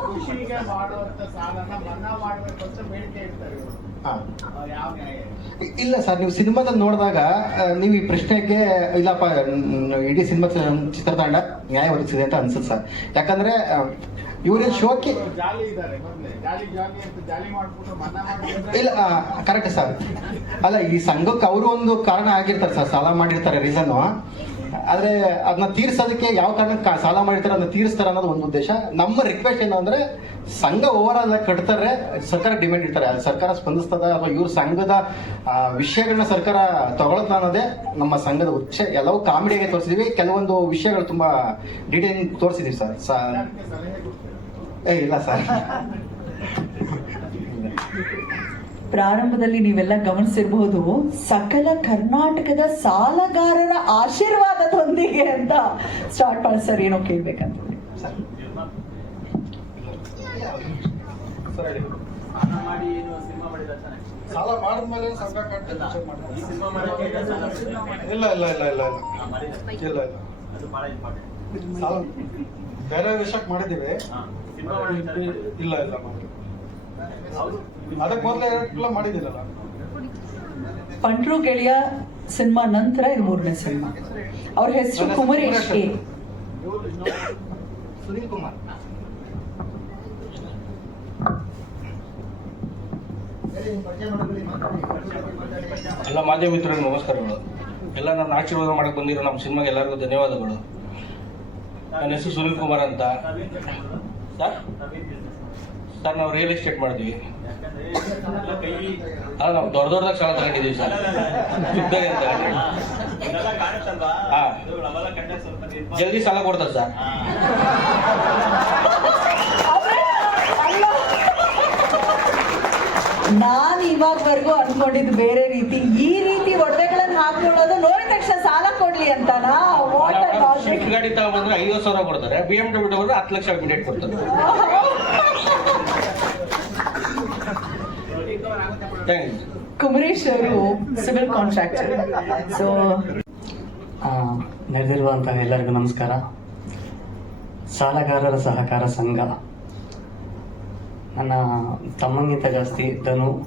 ಕೃಷಿಗೆ ಮಾಡುವಂತ ಸಾಲನ ಮನ್ನಾ ಮಾಡ್ಬೇಕು ಅಂತ ಬೇಡಿಕೆ ಇಡ್ತಾರೆ ಯಾವ ನ್ಯಾಯ ಇಲ್ಲ ಸರ್ ನೀವು ಸಿನಿಮಾದಲ್ಲಿ ನೋಡಿದಾಗ ನೀವು ಈ ಪ್ರಶ್ನೆಗೆ ಇಲ್ಲಪ್ಪ ಇಡೀ ಸಿನಿಮಾ ಚಿತ್ರತಂಡ ನ್ಯಾಯ ಒದಗಿಸಿದೆ ಅಂತ ಅನ್ಸುತ್ತೆ ಸರ್. ಯಾಕಂದ್ರೆ ಶೋಕಿ ಇವ್ರು ಮಾಡಿದ್ರೆ ಇಲ್ಲ ಕರೆಕ್ಟ್ ಸರ್. ಅಲ್ಲ ಈ ಸಂಘಕ್ಕೆ ಅವರು ಒಂದು ಕಾರಣ ಆಗಿರ್ತಾರೆ ಸರ್ ಸಾಲ ಮಾಡಿರ್ತಾರೆ ರೀಸನ್ ಆದ್ರೆ ಅದನ್ನ ತೀರ್ಸೋದಕ್ಕೆ ಯಾವ ಕಾರಣಕ್ಕೆ ಸಾಲ ಮಾಡಿರ್ತಾರೆ ಅದನ್ನ ತೀರಿಸ್ತಾರೆ ಅನ್ನೋದು ಒಂದು ಉದ್ದೇಶ. ನಮ್ಮ ರಿಕ್ವೆಸ್ಟ್ ಏನು ಅಂದ್ರೆ ಸಂಘ ಓವರ್ ಆಲ್ ಕಟ್ತಾರೆ ಸರ್ಕಾರ ಡಿಮ್ಯಾಂಡ್ ಇಡ್ತಾರೆ. ಅದು ಸರ್ಕಾರ ಸ್ಪಂದಿಸ್ತದ ಅಥವಾ ಇವ್ರ ಸಂಘದ ವಿಷಯಗಳನ್ನ ಸರ್ಕಾರ ತಗೊಳತ್ತ ಅನ್ನೋದೇ ನಮ್ಮ ಸಂಘದ ಉಚ್ಚ. ಎಲ್ಲವೂ ಕಾಮಿಡಿಯಾಗಿ ತೋರಿಸಿದೀವಿ. ಕೆಲವೊಂದು ವಿಷಯಗಳು ತುಂಬಾ ಡೀಟೇಲ್ ತೋರಿಸಿದೀವಿ ಸರ್. ಏ ಇಲ್ಲ ಸರ್. ಪ್ರಾರಂಭದಲ್ಲಿ ನೀವೆಲ್ಲ ಗಮನಿಸಿರಬಹುದು ಸಕಲ ಕರ್ನಾಟಕದ ಸಾಲಗಾರರ ಆಶೀರ್ವಾದದೊಂದಿಗೆ ಅಂತ ಸ್ಟಾರ್ಟ್ ಮಾಡಿ ಸರ್ ಏನೋ ಕೇಳ್ಬೇಕಂತ ಸರ್ ಸಾಲ ಮಾಡಿದ್ಮೇಲೆ ಸಂಘ. ಇಲ್ಲ ಇಲ್ಲ ಬೇರೆ ವಿಷಯಕ್ಕೆ ಮಾಡಿದ್ದೀವಿ. ಇಲ್ಲ ಇಲ್ಲ. ಅದಕ್ಕೆ ಮೊದಲೇ ಮಾಡಿದ್ದಿಲ್ಲಲ್ಲ ಪಂಟ್ರು ಗೆಳೆಯ ಸಿನಿಮಾ ನಂತರ ಇದು ಮೂರನೇ ಸಿನಿಮಾ. ಅವ್ರ ಹೆಸರು ಕುಮರೇಶ್ ಕೆ. ಸುನೀಲ್ ಕುಮಾರ್. ಎಲ್ಲ ಮಾಧ್ಯಮ ಮಿತ್ರರಿಗೆ ನಮಸ್ಕಾರಗಳು. ಎಲ್ಲ ನನ್ನ ಆಶೀರ್ವಾದ ಮಾಡಕ್ಕೆ ಬಂದಿರೋ ನಮ್ಮ ಸಿನಿಮಾಗೆ ಎಲ್ಲರಿಗೂ ಧನ್ಯವಾದಗಳು. ನನ್ನ ಹೆಸರು ಸುನೀಲ್ ಕುಮಾರ್ ಅಂತ. ಸರ್ ನಾವು ರಿಯಲ್ ಎಸ್ಟೇಟ್ ಮಾಡ್ತೀವಿ ಅಲ್ಲ ನಾವು ದೊಡ್ಡ ದೊಡ್ಡದಾಗ ಸಾಲ ತಗೊಂಡಿದ್ದೀವಿ ಸರ್. ಅಂತ ಹಾ. ಜಲ್ದಿ ಸಾಲ ಕೊಡ್ತಾರೆ ಸರ್. ನಾನು ಇವಾಗವರೆಗೂ ಅನ್ಕೊಂಡಿದ್ದು ಬೇರೆ ರೀತಿ. ಈ ರೀತಿ ಒಡವೆಗಳನ್ನ ಹಾಕೊಳ್ಳೋದು ನೋಡಿದ ತಕ್ಷಣ ಸಾಲ ಕೊಡ್ಲಿ ಅಂತನಾ? ಗಾಡಿ ತಗೊಂಡ್ರೆ ಐವತ್ತು ಸಾವಿರ ಕೊಡ್ತಾರೆ. ಬಿ ಎಂ ಡಬ್ಲ್ಯೂ ತಗೊಂಡ್ರೆ ಹತ್ತು ಲಕ್ಷ ಬಿಡೇಟ್ ಕೊಡ್ತಾರೆ ಥ್ಯಾಂಕ್ ಯು ಕುಮರೇಶ್ ಅವರು ಸಿವಿಲ್ ಕಾಂಟ್ರಾಕ್ಟರ್ ಸೊ ಆ, ನೆರೆದಿರುವಂತಹ ಎಲ್ಲರಿಗೂ ನಮಸ್ಕಾರ. ಸಾಲಗಾರರ ಸಹಕಾರ ಸಂಘ. ನನ್ನ ತಮ್ಮಂಗಿಂತ ಜಾಸ್ತಿ ಧನು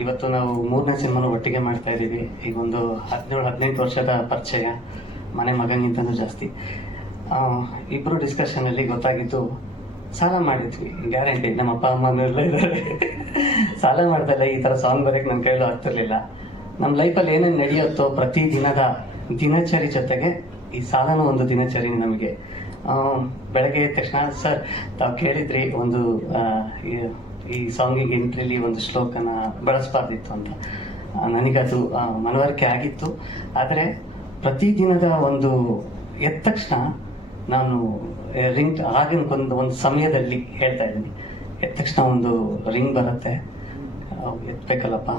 ಇವತ್ತು ನಾವು ಮೂರನೇ ಸಿನಿಮಾನ ಒಟ್ಟಿಗೆ ಮಾಡ್ತಾ ಇದ್ದೀವಿ. ಈಗ ಒಂದು ಹದಿನೇಳು ಹದಿನೆಂಟು ವರ್ಷದ ಪರಿಚಯ. ಮನೆ ಮಗನಿಂತನೂ ಜಾಸ್ತಿ. ಡಿಸ್ಕಷನ್ ಡಿಸ್ಕಷನಲ್ಲಿ ಗೊತ್ತಾಗಿದ್ದು ಸಾಲ ಮಾಡಿದ್ವಿ. ಗ್ಯಾರಂಟಿ ನಮ್ಮ ಅಪ್ಪ ಅಮ್ಮನೆಲ್ಲ ಇದ್ದಾರೆ ಸಾಲ ಮಾಡ್ದಲ್ಲ ಈ ಥರ ಸಾಂಗ್ ಬರೋಕ್ಕೆ ನನ್ನ ಕೈಲೂ ಆಗ್ತಿರ್ಲಿಲ್ಲ. ನಮ್ಮ ಲೈಫಲ್ಲಿ ಏನೇನು ನಡೆಯುತ್ತೋ ಪ್ರತಿ ದಿನದ ದಿನಚರಿ ಜೊತೆಗೆ ಈ ಸಾಲನೂ ಒಂದು ದಿನಚರಿ ನಮಗೆ. ಬೆಳಗ್ಗೆ ತಕ್ಷಣ, ಸರ್, ತಾವು ಕೇಳಿದ್ರಿ ಒಂದು ಈ- ಸಾಂಗಿಗೆ ಎಂಟ್ರಿಲಿ ಒಂದು ಶ್ಲೋಕನ ಬಳಸಬಾರ್ದಿತ್ತು ಅಂತ. ನನಗದು ಮನವರಿಕೆ ಆಗಿತ್ತು. ಆದರೆ ಪ್ರತಿದಿನದ ಒಂದು ಎದ್ದ ತಕ್ಷಣ ನಾನು ರಿಂಗ್ ಆಗಿನ ಒಂದು ಒಂದು ಸಮಯದಲ್ಲಿ ಹೇಳ್ತಾ ಇದ್ದೀನಿ. ಎದ್ದ ತಕ್ಷಣ ಒಂದು ರಿಂಗ್ ಬರುತ್ತೆ. ಎತ್ತಬೇಕಲ್ಲಪ್ಪ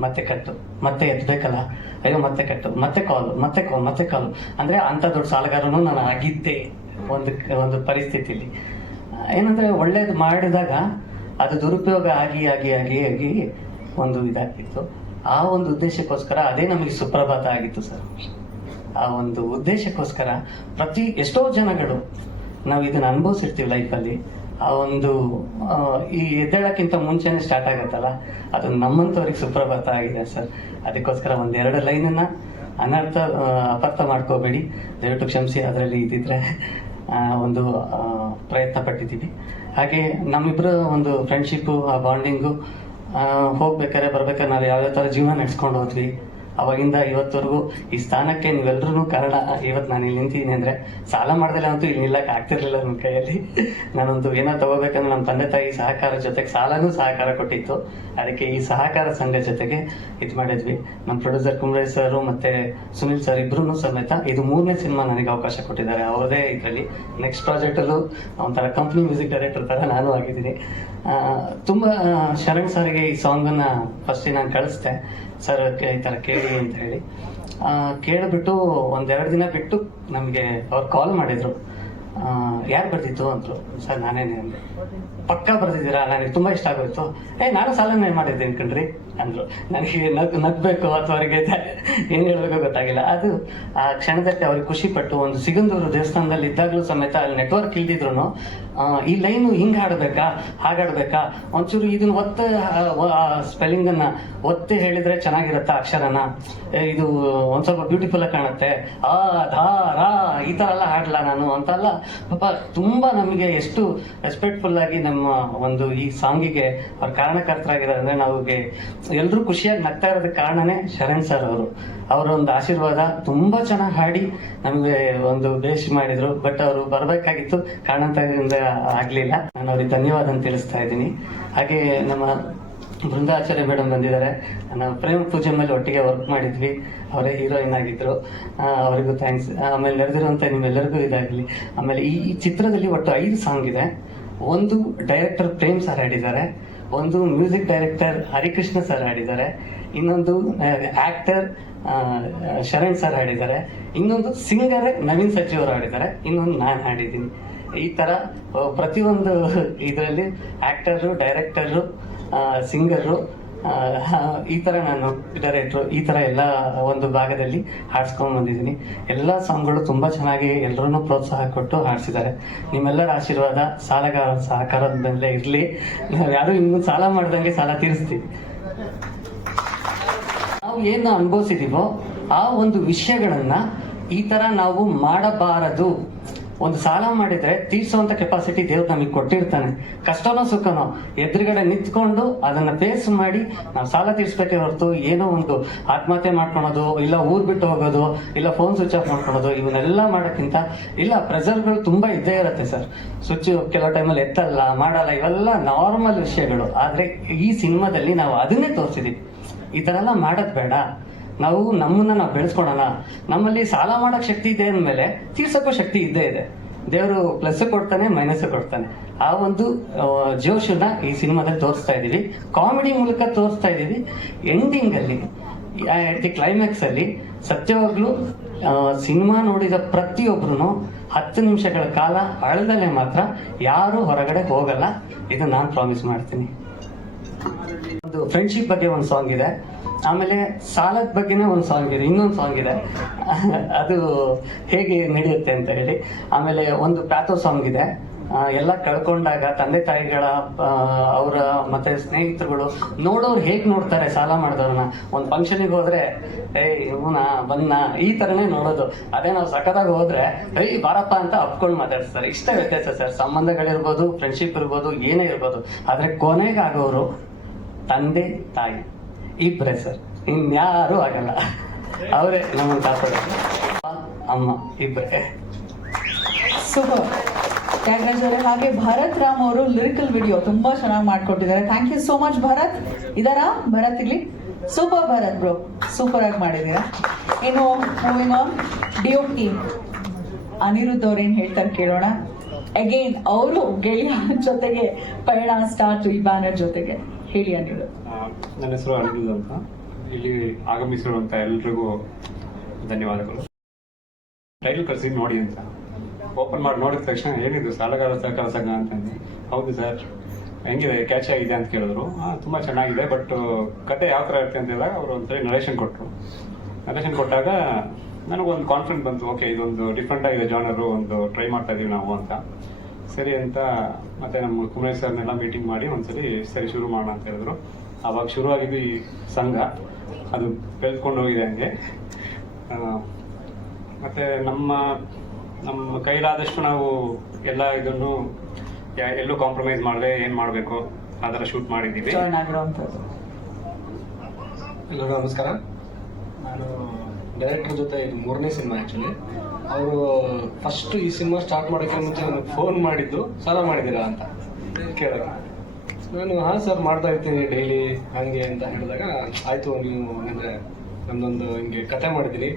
ಮತ್ತೆ ಕಟ್ಟು. ಮತ್ತೆ ಎತ್ತಬೇಕಲ್ಲ ಅಯ್ಯೋ, ಮತ್ತೆ ಕಟ್ಟು. ಮತ್ತೆ ಕಾಲು ಮತ್ತೆ ಕಾಲ್ ಮತ್ತೆ ಕಾಲು ಅಂದ್ರೆ ಅಂತ ದೊಡ್ಡ ಸಾಲಗಾರನು ನಾನು ಆಗಿದ್ದೆ ಒಂದು ಒಂದು ಪರಿಸ್ಥಿತಿಲಿ. ಏನಂದ್ರೆ ಒಳ್ಳೇದು ಮಾಡಿದಾಗ ಅದು ದುರುಪಯೋಗ ಆಗಿ ಆಗಿ ಆಗಿ ಆಗಿ ಒಂದು ಇದಾಗ್ತಿತ್ತು. ಆ ಒಂದು ಉದ್ದೇಶಕ್ಕೋಸ್ಕರ ಅದೇ ನಮಗೆ ಸುಪ್ರಭಾತ ಆಗಿತ್ತು ಸರ್. ಆ ಒಂದು ಉದ್ದೇಶಕ್ಕೋಸ್ಕರ ಪ್ರತಿ ಎಷ್ಟೋ ಜನಗಳು ನಾವು ಇದನ್ನ ಅನುಭವಿಸಿರ್ತೀವಿ ಲೈಫಲ್ಲಿ ಆ ಒಂದು ಈ ಎದ್ದೇಳಕ್ಕಿಂತ ಮುಂಚೆನೆ ಸ್ಟಾರ್ಟ್ ಆಗತ್ತಲ್ಲ? ಅದು ನಮ್ಮಂಥವ್ರಿಗೆ ಸುಪ್ರಭಾತ ಆಗಿದೆ ಸರ್. ಅದಕ್ಕೋಸ್ಕರ ಒಂದೆರಡು ಲೈನನ್ನು ಅನರ್ಥ ಅಪರ್ಥ ಮಾಡ್ಕೋಬೇಡಿ. ದಯವಿಟ್ಟು ಕ್ಷಮಿಸಿ, ಅದರಲ್ಲಿ ಇದ್ದಿದ್ರೆ ಒಂದು ಪ್ರಯತ್ನ ಪಟ್ಟಿದ್ದೀವಿ. ಹಾಗೆ ನಮ್ಮಿಬ್ಬರ ಒಂದು ಫ್ರೆಂಡ್ಶಿಪ್ಪು ಆ ಬಾಂಡಿಂಗು ಹೋಗ್ಬೇಕಾದ್ರೆ ಬರ್ಬೇಕಾದ್ರೆ ನಾವು ಯಾವ್ಯಾವ ಥರ ಜೀವನ ನಡೆಸ್ಕೊಂಡು ಹೋದ್ವಿ ಅವಾಗಿಂದ ಇವತ್ತವರೆಗೂ ಈ ಸ್ಥಾನಕ್ಕೆ ನೀವೆಲ್ಲರೂ ಕಾರಣ ಇವತ್ತು ನಾನು ಇಲ್ಲಿ ನಿಂತಿದ್ದೀನಿ ಅಂದರೆ ಸಾಲ ಮಾಡ್ದಲ್ಲ ಅಂತೂ ಇಲ್ಲಿ ನಿಲ್ಲಕ್ಕೆ ಆಗ್ತಿರ್ಲಿಲ್ಲ ನನ್ನ ಕೈಯಲ್ಲಿ. ನಾನೊಂದು ಏನೋ ತಗೋಬೇಕಂದ್ರೆ ನಮ್ಮ ತಂದೆ ತಾಯಿ ಸಹಕಾರ ಜೊತೆಗೆ ಸಾಲನೂ ಸಹಕಾರ ಕೊಟ್ಟಿತ್ತು. ಅದಕ್ಕೆ ಈ ಸಹಕಾರ ಸಂಘ ಜೊತೆಗೆ ಇದು ಮಾಡಿದ್ವಿ. ನಮ್ಮ ಪ್ರೊಡ್ಯೂಸರ್ ಕುಮರೇಶ್ ಸರ್ ಮತ್ತೆ ಸುನಿಲ್ ಸರ್ ಇಬ್ರು ಸಮೇತ ಇದು ಮೂರನೇ ಸಿನಿಮಾ ನನಗೆ ಅವಕಾಶ ಕೊಟ್ಟಿದ್ದಾರೆ. ಅವರದೇ ಇದರಲ್ಲಿ ನೆಕ್ಸ್ಟ್ ಪ್ರಾಜೆಕ್ಟಲ್ಲೂ ಒಂಥರ ಕಂಪ್ನಿ ಮ್ಯೂಸಿಕ್ ಡೈರೆಕ್ಟರ್ ಥರ ನಾನು ಆಗಿದ್ದೀನಿ. ತುಂಬಾ ಶರಣ್ ಸರ್ಗೆ ಈ ಸಾಂಗನ್ನು ಫಸ್ಟಿಗೆ ನಾನು ಕಳಿಸ್ದೆ. ಸರ್ ಈ ಥರ ಕೇಳಿ ಅಂತ ಹೇಳಿ. ಕೇಳಿಬಿಟ್ಟು ಒಂದೆರಡು ದಿನ ಬಿಟ್ಟು ನಮಗೆ ಅವ್ರು ಕಾಲ್ ಮಾಡಿದರು. ಯಾರು ಬರ್ತಿತ್ತು ಅಂತ ಸರ್ ನಾನೇನೆ ಅಂದೆ. ಪಕ್ಕ ಬರ್ತಿದ್ದೀರಾ? ನನಗೆ ತುಂಬ ಇಷ್ಟ ಆಗೋಯ್ತು. ಏ ನಾನು ಸಾಲನೇ ಮಾಡಿದ್ದೀನಿ ಕಣ್ರಿ. ಅಂದರು ನನಗೆ ನಗ್, ನಗ್ಬೇಕು ಅಥವಾ ಅವರಿಗೆ ಏನು ಹೇಳಬೇಕು ಗೊತ್ತಾಗಿಲ್ಲ. ಅದು ಆ ಕ್ಷಣದಲ್ಲಿ ಅವ್ರಿಗೆ ಖುಷಿ ಪಟ್ಟು ಒಂದು ಸಿಗಂದೂರು ದೇವಸ್ಥಾನದಲ್ಲಿ ಇದ್ದಾಗಲೂ ಸಮೇತ ಅಲ್ಲಿ ನೆಟ್ವರ್ಕ್ ಇಲ್ದಿದ್ರು ಈ ಲೈನು ಹಿಂಗೆ ಹಾಡಬೇಕಾ ಹಾಗಾಡ್ಬೇಕಾ ಒಂಚೂರು ಇದನ್ನ ಒತ್ತ ಸ್ಪೆಲ್ಲಿಂಗ್ ಅನ್ನ ಒತ್ತೆ ಹೇಳಿದ್ರೆ ಚೆನ್ನಾಗಿರುತ್ತಾ ಅಕ್ಷರನ? ಇದು ಒಂದ್ ಸ್ವಲ್ಪ ಬ್ಯೂಟಿಫುಲ್ ಆಗಿ ಕಾಣುತ್ತೆ. ಆ, ಧಾ, ರಾ, ಈ ತರ ಎಲ್ಲ ಹಾಡ್ಲಾ ನಾನು ಅಂತೆಲ್ಲ, ಪಾಪ ತುಂಬಾ ನಮಗೆ ಎಷ್ಟು ರೆಸ್ಪೆಕ್ಟ್ಫುಲ್ ಆಗಿ ನಮ್ಮ ಒಂದು ಈ ಸಾಂಗಿಗೆ ಅವ್ರ ಕಾರಣಕರ್ತರಾಗಿದ್ದಾರೆ ಅಂದ್ರೆ ನಾವಿಗೆ ಎಲ್ರೂ ಖುಷಿಯಾಗಿ ನಗ್ತಾ ಇರೋದಕ್ಕೆ ಕಾರಣನೇ ಶರಣ್ ಸರ್ ಅವರು. ಅವರೊಂದು ಆಶೀರ್ವಾದ ತುಂಬಾ ಚೆನ್ನಾಗಿ ಹಾಡಿ ನಮಗೆ ಒಂದು ಬೇಸ್ ಮಾಡಿದ್ರು. ಬಟ್ ಅವರು ಬರಬೇಕಾಗಿತ್ತು. ಕಾರಣಾಂತರದಿಂದ ಆಗಲಿಲ್ಲ. ನಾನು ಅವ್ರಿಗೆ ಧನ್ಯವಾದ ಅಂತ ತಿಳಿಸ್ತಾ ಇದ್ದೀನಿ. ಹಾಗೆ ನಮ್ಮ ಬೃಂದಾಚಾರ್ಯ ಮೇಡಮ್ ಬಂದಿದ್ದಾರೆ. ನಾವು ಪ್ರೇಮ ಪೂಜೆ ಮೇಲೆ ಒಟ್ಟಿಗೆ ವರ್ಕ್ ಮಾಡಿದ್ವಿ. ಅವರೇ ಹೀರೋಯಿನ್ ಆಗಿದ್ರು. ಅವರಿಗೂ ಥ್ಯಾಂಕ್ಸ್ ಆಮೇಲೆ ನೆರೆದಿರುವಂಥ ನಿಮ್ಮೆಲ್ಲರಿಗೂ ಇದಾಗಲಿ. ಆಮೇಲೆ ಈ ಚಿತ್ರದಲ್ಲಿ ಒಟ್ಟು ಐದು ಸಾಂಗ್ ಇದೆ. ಒಂದು ಡೈರೆಕ್ಟರ್ ಪ್ರೇಮ್ ಸರ್ ಹಾಡಿದ್ದಾರೆ. ಒಂದು ಮ್ಯೂಸಿಕ್ ಡೈರೆಕ್ಟರ್ ಹರಿಕೃಷ್ಣ ಸರ್ ಹಾಡಿದ್ದಾರೆ, ಇನ್ನೊಂದು ಆಕ್ಟರ್ ಶರಣ್ ಸರ್ ಹಾಡಿದ್ದಾರೆ, ಇನ್ನೊಂದು ಸಿಂಗರ್ ನವೀನ್ ಸಚಿವರು ಹಾಡಿದ್ದಾರೆ, ಇನ್ನೊಂದು ನಾನು ಹಾಡಿದ್ದೀನಿ. ಈ ತರ, ಪ್ರತಿಯೊಂದು ಇದರಲ್ಲಿ ಆಕ್ಟರು, ಡೈರೆಕ್ಟರು ಸಿಂಗರು ಈ ತರ ನಾನು ಡೈರೆಕ್ಟ್ರು ಈ ತರ ಎಲ್ಲ ಒಂದು ಭಾಗದಲ್ಲಿ ಹಾಡ್ಸ್ಕೊಂಡ್ ಬಂದಿದ್ದೀನಿ. ಎಲ್ಲ ಸಾಂಗ್ಗಳು ತುಂಬಾ ಚೆನ್ನಾಗಿ ಎಲ್ಲರೂ ಪ್ರೋತ್ಸಾಹ ಕೊಟ್ಟು ಹಾಡ್ಸಿದ್ದಾರೆ. ನಿಮ್ಮೆಲ್ಲರ ಆಶೀರ್ವಾದ, ಸಾಲಗಾರ ಸಹಕಾರದ ಮೇಲೆ ಇರಲಿ. ಯಾರು ಇನ್ನು ಸಾಲ ಮಾಡ್ದಂಗೆ ಸಾಲ ತೀರಿಸ್ತೀವಿ. ನಾವು ಏನು ಅನುಭವಿಸಿದೀವೋ ಆ ಒಂದು ವಿಷಯಗಳನ್ನ ಈ ತರ ನಾವು ಮಾಡಬಾರದು. ಒಂದು ಸಾಲ ಮಾಡಿದ್ರೆ ತೀರ್ಸುವಂತ ಕೆಪಾಸಿಟಿ ದೇವ್ರು ನಮಗೆ ಕೊಟ್ಟಿರ್ತಾನೆ. ಕಷ್ಟನೋ ಸುಖನೋ, ಎದುರುಗಡೆ ನಿಂತ್ಕೊಂಡು ಅದನ್ನ ಫೇಸ್ ಮಾಡಿ ನಾವು ಸಾಲ ತೀರ್ಸ್ಬೇಕೆ ಹೊರತು ಏನೋ ಒಂದು ಆತ್ಮಹತ್ಯೆ ಮಾಡ್ಕೊಳೋದು, ಇಲ್ಲ ಊರ್ ಬಿಟ್ಟು ಹೋಗೋದು, ಇಲ್ಲ ಫೋನ್ ಸ್ವಿಚ್ ಆಫ್ ಮಾಡ್ಕೊಳೋದು, ಇವನ್ನೆಲ್ಲ ಮಾಡೋಕ್ಕಿಂತ ಇಲ್ಲ ಪ್ರೆಸರ್ಗಳು ತುಂಬಾ ಇದ್ದೇ ಇರುತ್ತೆ ಸರ್. ಸ್ವಿಚ್ ಕೆಲವು ಟೈಮಲ್ಲಿ ಎತ್ತಲ್ಲ, ಮಾಡಲ್ಲ, ಇವೆಲ್ಲ ನಾರ್ಮಲ್ ವಿಷಯಗಳು. ಆದ್ರೆ ಈ ಸಿನಿಮಾದಲ್ಲಿ ನಾವು ಅದನ್ನೇ ತೋರಿಸಿದೀವಿ. ಈ ತರ ಎಲ್ಲ ಮಾಡೋದ್ ಬೇಡ. ನಾವು ನಮ್ಮನ್ನ ನಾವು ಬೆಳೆಸ್ಕೊಳೋಣ ನಮ್ಮಲ್ಲಿ ಸಾಲ ಮಾಡಕ್ ಶಕ್ತಿ ಇದೆ ಅಂದಮೇಲೆ ತೀರ್ಸಕ್ಕೂ ಶಕ್ತಿ ಇದ್ದೇ ಇದೆ. ದೇವರು ಪ್ಲಸ್ ಕೊಡ್ತಾನೆ ಮೈನಸ್ ಕೊಡ್ತಾನೆ. ಆ ಒಂದು ಜೋಶನ ಈ ಸಿನಿಮಾದಲ್ಲಿ ತೋರಿಸ್ತಾ ಇದೀವಿ ಕಾಮಿಡಿ ಮೂಲಕ ತೋರಿಸ್ತಾ ಇದೀವಿ ಎಂಡಿಂಗ್ ಅಲ್ಲಿ ದಿ ಕ್ಲೈಮ್ಯಾಕ್ಸ್ ಅಲ್ಲಿ ಸತ್ಯವಾಗ್ಲೂ ಸಿನಿಮಾ ನೋಡಿದ ಪ್ರತಿಯೊಬ್ರು ಹತ್ತು ನಿಮಿಷಗಳ ಕಾಲ ಅಳದಲ್ಲೇ ಮಾತ್ರ ಯಾರು ಹೊರಗಡೆ ಹೋಗಲ್ಲ. ಇದು ನಾನು ಪ್ರಾಮಿಸ್ ಮಾಡ್ತೀನಿ. ಒಂದು ಫ್ರೆಂಡ್ಶಿಪ್ ಬಗ್ಗೆ ಒಂದು ಸಾಂಗ್ ಇದೆ. ಆಮೇಲೆ ಸಾಲದ ಬಗ್ಗೆನೇ ಒಂದು ಸಾಂಗ್ ಇದೆ, ಇನ್ನೊಂದು ಸಾಂಗ್ ಇದೆ. ಅದು ಹೇಗೆ ನಡೆಯುತ್ತೆ ಅಂತ ಹೇಳಿ. ಆಮೇಲೆ ಒಂದು ಪ್ಯಾಥೋ ಸಾಂಗ್ ಇದೆ. ಎಲ್ಲ ಕಳ್ಕೊಂಡಾಗ ತಂದೆ ತಾಯಿಗಳ ಅವರ ಮತ್ತೆ ಸ್ನೇಹಿತರುಗಳು ನೋಡೋರು ಹೇಗೆ ನೋಡ್ತಾರೆ ಸಾಲ ಮಾಡಿದವ್ರನ್ನ? ಒಂದು ಫಂಕ್ಷನಿಗೆ ಹೋದ್ರೆ, ಏಯ್ ಇವನ ಬನ್ನ, ಈ ತರನೇ ನೋಡೋದು. ಅದೇ ನಾವು ಸಖತ್ತಾಗಿ ಹೋದ್ರೆ, ಏಯ್, ಬಾರಪ್ಪ ಅಂತ ಅಪ್ಕೊಂಡು ಮಾತಾಡ್ತಾರೆ ಇಷ್ಟ ವ್ಯತ್ಯಾಸ ಸರ್. ಸಂಬಂಧಗಳಿರ್ಬೋದು ಫ್ರೆಂಡ್ಶಿಪ್ ಇರ್ಬೋದು, ಏನೇ ಇರ್ಬೋದು. ಆದ್ರೆ ಕೊನೆಗಾಗೋರು ತಂದೆ ತಾಯಿ. ಇಬ್ಬರೇ ಸರ್. ಇನ್ಯಾರೂ ಆಗಲ್ಲ. ಅವರೇ ನಮ್ಮ ಕಾಪಾಡೋದು. ಅಮ್ಮ ಇಬ್ಬರೇ ಸೂಪರ್ ತ್ಯಾಗರಾಜ್ ಅವರೇ ಹಾಗೆ ಭರತ್ ರಾಮ್ ಅವರು ಲಿರಿಕಲ್ ವಿಡಿಯೋ ತುಂಬಾ ಚೆನ್ನಾಗಿ ಮಾಡ್ಕೊಟ್ಟಿದ್ದಾರೆ. Thank you so much Bharath. ಇದಾರಾ? Bharat ಇಲ್ಲಿ? ಸೂಪರ್ ಭರತ್ ಬ್ರೋ ಸೂಪರ್ ಆಗಿ ಮಾಡಿದ್ದೀರಾ? ಇನ್ನು ಮೂವಿಂಗ್ ಆನ್ ಡಿಯೋ ಟೀಮ್ ಅನಿರುದ್ಧ ಅವ್ರು ಏನ್ ಹೇಳ್ತಾರೆ ಕೇಳೋಣ. ಅಗೈನ್ ಅವರು ಗೆಳೆಯ ಜೊತೆಗೆ, ಪಯಣ ಸ್ಟಾರ್ಟ್ ಈ ಬ್ಯಾನರ್ ಜೊತೆಗೆ. ಹೇಳಿ ನನ್ನ ಹೆಸರು ಅನಿರುದ್ಧ ಅಂತ. ಇಲ್ಲಿ ಆಗಮಿಸಿರುವಂಥ ಎಲ್ರಿಗೂ ಧನ್ಯವಾದಗಳು. ಟೈಲ್ ಕಳಿಸಿ ನೋಡಿ ಅಂತ. ಓಪನ್ ಮಾಡಿ ನೋಡಿದ ತಕ್ಷಣ ಏನಿದು, ಸಾಲಗಾರ ಸಹಕಾರ ಸಂಘ ಅಂತಂದು. ಹೌದು ಸರ್ ಹೆಂಗಿದೆ ಕ್ಯಾಚ್ ಆಗಿದೆ ಅಂತ ಕೇಳಿದ್ರು. ತುಂಬಾ ಚೆನ್ನಾಗಿದೆ ಬಟ್ ಕತೆ ಯಾವ ಥರ ಇರುತ್ತೆ ಅಂತ ಹೇಳಿದಾಗ ಅವರು ಒಂದ್ಸರಿ ನರೇಷನ್ ಕೊಟ್ಟರು ನರೇಷನ್ ಕೊಟ್ಟಾಗ ನನಗೊಂದು ಕಾನ್ಫಿಡೆಂಟ್ ಬಂತು. ಓಕೆ ಇದೊಂದು ಡಿಫ್ರೆಂಟ್ ಆಗಿದೆ ಜಾನರು ಒಂದು ಟ್ರೈ ಮಾಡ್ತಾ ಇದೀವಿ ನಾವು ಅಂತ. ಸರಿ ಅಂತ ಮತ್ತೆ ನಮ್ಮ ಕುಮಾರ್ ಸರ್ನೆಲ್ಲ ಮೀಟಿಂಗ್ ಮಾಡಿ ಒಂದ್ಸರಿ ಸರಿ ಶುರು ಮಾಡೋಣ ಅಂತ ಹೇಳಿದ್ರು. ಅವಾಗ ಶುರು ಆಗಿದ್ದು ಈ ಸಂಘ. ಅದು ಬೆಳೆದ್ಕೊಂಡು ಹೋಗಿದೆ ಹಂಗೆ. ಮತ್ತೆ ನಮ್ಮ ನಮ್ಮ ಕೈಲಾದಷ್ಟು ನಾವು ಎಲ್ಲ ಇದನ್ನು ಯಾ- ಎಲ್ಲೂ ಕಾಂಪ್ರಮೈಸ್ ಮಾಡದೆ ಏನ್ ಮಾಡಬೇಕು? ಆ ಥರ ಶೂಟ್ ಮಾಡಿದ್ದೀವಿ. ನಮಸ್ಕಾರ. ನಾನು ಡೈರೆಕ್ಟರ್ ಜೊತೆ ಇದು ಮೂರನೇ ಸಿನಿಮಾ ಆ್ಯಕ್ಚುಲಿ ಅವರು ಫಸ್ಟ್ ಈ ಸಿನಿಮಾ ಸ್ಟಾರ್ಟ್ ಮಾಡೋಕ್ಕೆ ಮುಂಚೆ ನನಗೆ ಫೋನ್ ಮಾಡಿದ್ದು ಸಾಲ ಮಾಡಿದ್ದೀರಾ ಅಂತ ಕೇಳೋಕ್ಕೆ ನಾನು ಹಾಂ ಸರ್ ಮಾಡ್ತಾ ಇರ್ತೀನಿ ಡೈಲಿ ಹಾಗೆ ಅಂತ ಹೇಳಿದಾಗ ಆಯಿತು ನೀವು ಅಂದರೆ ನಮ್ಮದೊಂದು ಹಿಂಗೆ ಕತೆ ಮಾಡಿದ್ದೀನಿ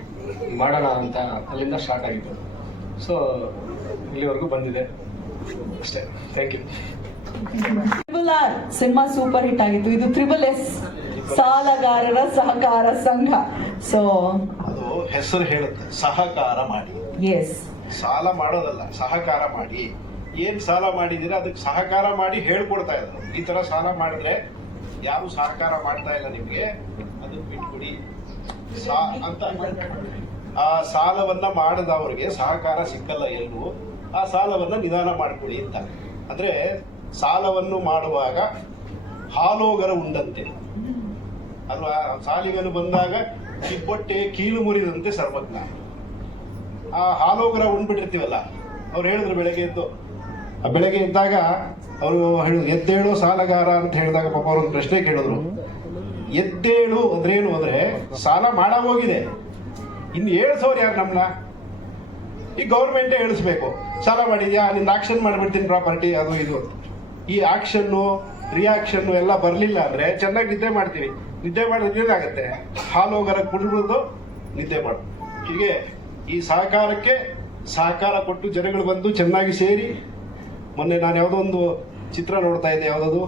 ಮಾಡೋಣ ಅಂತ ಅಲ್ಲಿಂದ ಸ್ಟಾರ್ಟ್ ಆಗಿತ್ತು ಸೊ ಇಲ್ಲಿವರೆಗೂ ಬಂದಿದೆ ಅಷ್ಟೇ. Thank you triple R cinema super hit ಆಗಿತ್ತು. ಇದು ತ್ರಿಬಲ್ ಎಸ್ ಸಾಲಗಾರರ ಸಹಕಾರ ಸಂಘ. ಸೊ ಅದು ಹೆಸರು ಹೇಳುತ್ತೆ ಸಹಕಾರ ಮಾಡಿ. ಸಾಲ ಮಾಡೋದಲ್ಲ, ಸಹಕಾರ ಮಾಡಿ. ಏನ್ ಸಾಲ ಮಾಡಿದಿರ ಅದಕ್ಕೆ ಸಹಕಾರ ಮಾಡಿ ಹೇಳ್ಕೊಡ್ತಾ ಇದ್ರು. ಈ ತರ ಸಾಲ ಮಾಡಿದ್ರೆ ಯಾರು ಸಹಕಾರ ಮಾಡ್ತಾ ಇಲ್ಲ ನಿಮ್ಗೆ, ಅದನ್ನ ಬಿಟ್ಬಿಡಿ. ಅಂತ ಆ ಸಾಲವನ್ನ ಮಾಡದವ್ರಿಗೆ ಸಹಕಾರ ಸಿಕ್ಕಲ್ಲ ಎಲ್ಲೂ ಆ ಸಾಲವನ್ನ ನಿಧಾನ ಮಾಡ್ಕೊಡಿ ಅಂತ. ಅಂದ್ರೆ ಸಾಲವನ್ನು ಮಾಡುವಾಗ ಹಾಲೋಗರ ಉಂಡಂತೆ. ಅಲ್ವಾ? ಸಾಲಿಗನು ಬಂದಾಗ ಕಿಬ್ಬೊಟ್ಟೆ ಕೀಲು ಮುರಿದಂತೆ ಸರ್ವಜ್ಞ. ಆ ಹಾಲೋಗರ ಉಂಡ್ಬಿಟ್ಟಿರ್ತೀವಲ್ಲ ಅವ್ರು ಹೇಳಿದ್ರು ಬೆಳಗ್ಗೆ ಎದ್ದು. ಆ ಬೆಳಗ್ಗೆ ಎದ್ದಾಗ ಅವರು ಹೇಳಿದ್ರು ಎದ್ದೇಳು ಸಾಲಗಾರ ಅಂತ ಹೇಳಿದಾಗ ಪಾಪ ಅವ್ರೊಂದು ಪ್ರಶ್ನೆ ಕೇಳಿದ್ರು. ಎದ್ದೇಳು ಅಂದ್ರೇನು ಅಂದ್ರೆ ಸಾಲ ಮಾಡ ಹೋಗಿದೆ. ಇನ್ನು ಏಳ್ಸೋರು ಯಾರು ನಮ್ಮನ್ನ ಈ ಗೌರ್ಮೆಂಟೇ ಹೇಳಿಸ್ಬೇಕು. ಸಾಲ ಮಾಡಿದ್ಯಾ? ನಿಂದ ಆಕ್ಷನ್ ಮಾಡಿಬಿಡ್ತೀನಿ ಪ್ರಾಪರ್ಟಿ ಅದು ಇದು. ಈ ಆಕ್ಷನ್ನು ರಿಯಾಕ್ಷನ್ನು ಎಲ್ಲ ಬರಲಿಲ್ಲ ಅಂದ್ರೆ ಚೆನ್ನಾಗಿ ನಿದ್ದೆ ಮಾಡ್ತೀವಿ. ನಿದ್ದೆ ಮಾಡಿದ್ರೆ ಹಾಲು ಹೋಗರ ಕುಡಿದು ನಿದ್ದೆ ಮಾಡು. ಹೀಗೆ ಈ ಸಹಕಾರಕ್ಕೆ ಸಹಕಾರ ಕೊಟ್ಟು ಜನಗಳು ಬಂದು ಚೆನ್ನಾಗಿ ಸೇರಿ ಮೊನ್ನೆ ನಾನು ಯಾವುದೋ ಒಂದು ಚಿತ್ರ ನೋಡ್ತಾ ಇದ್ದೆ ಯಾವುದದು?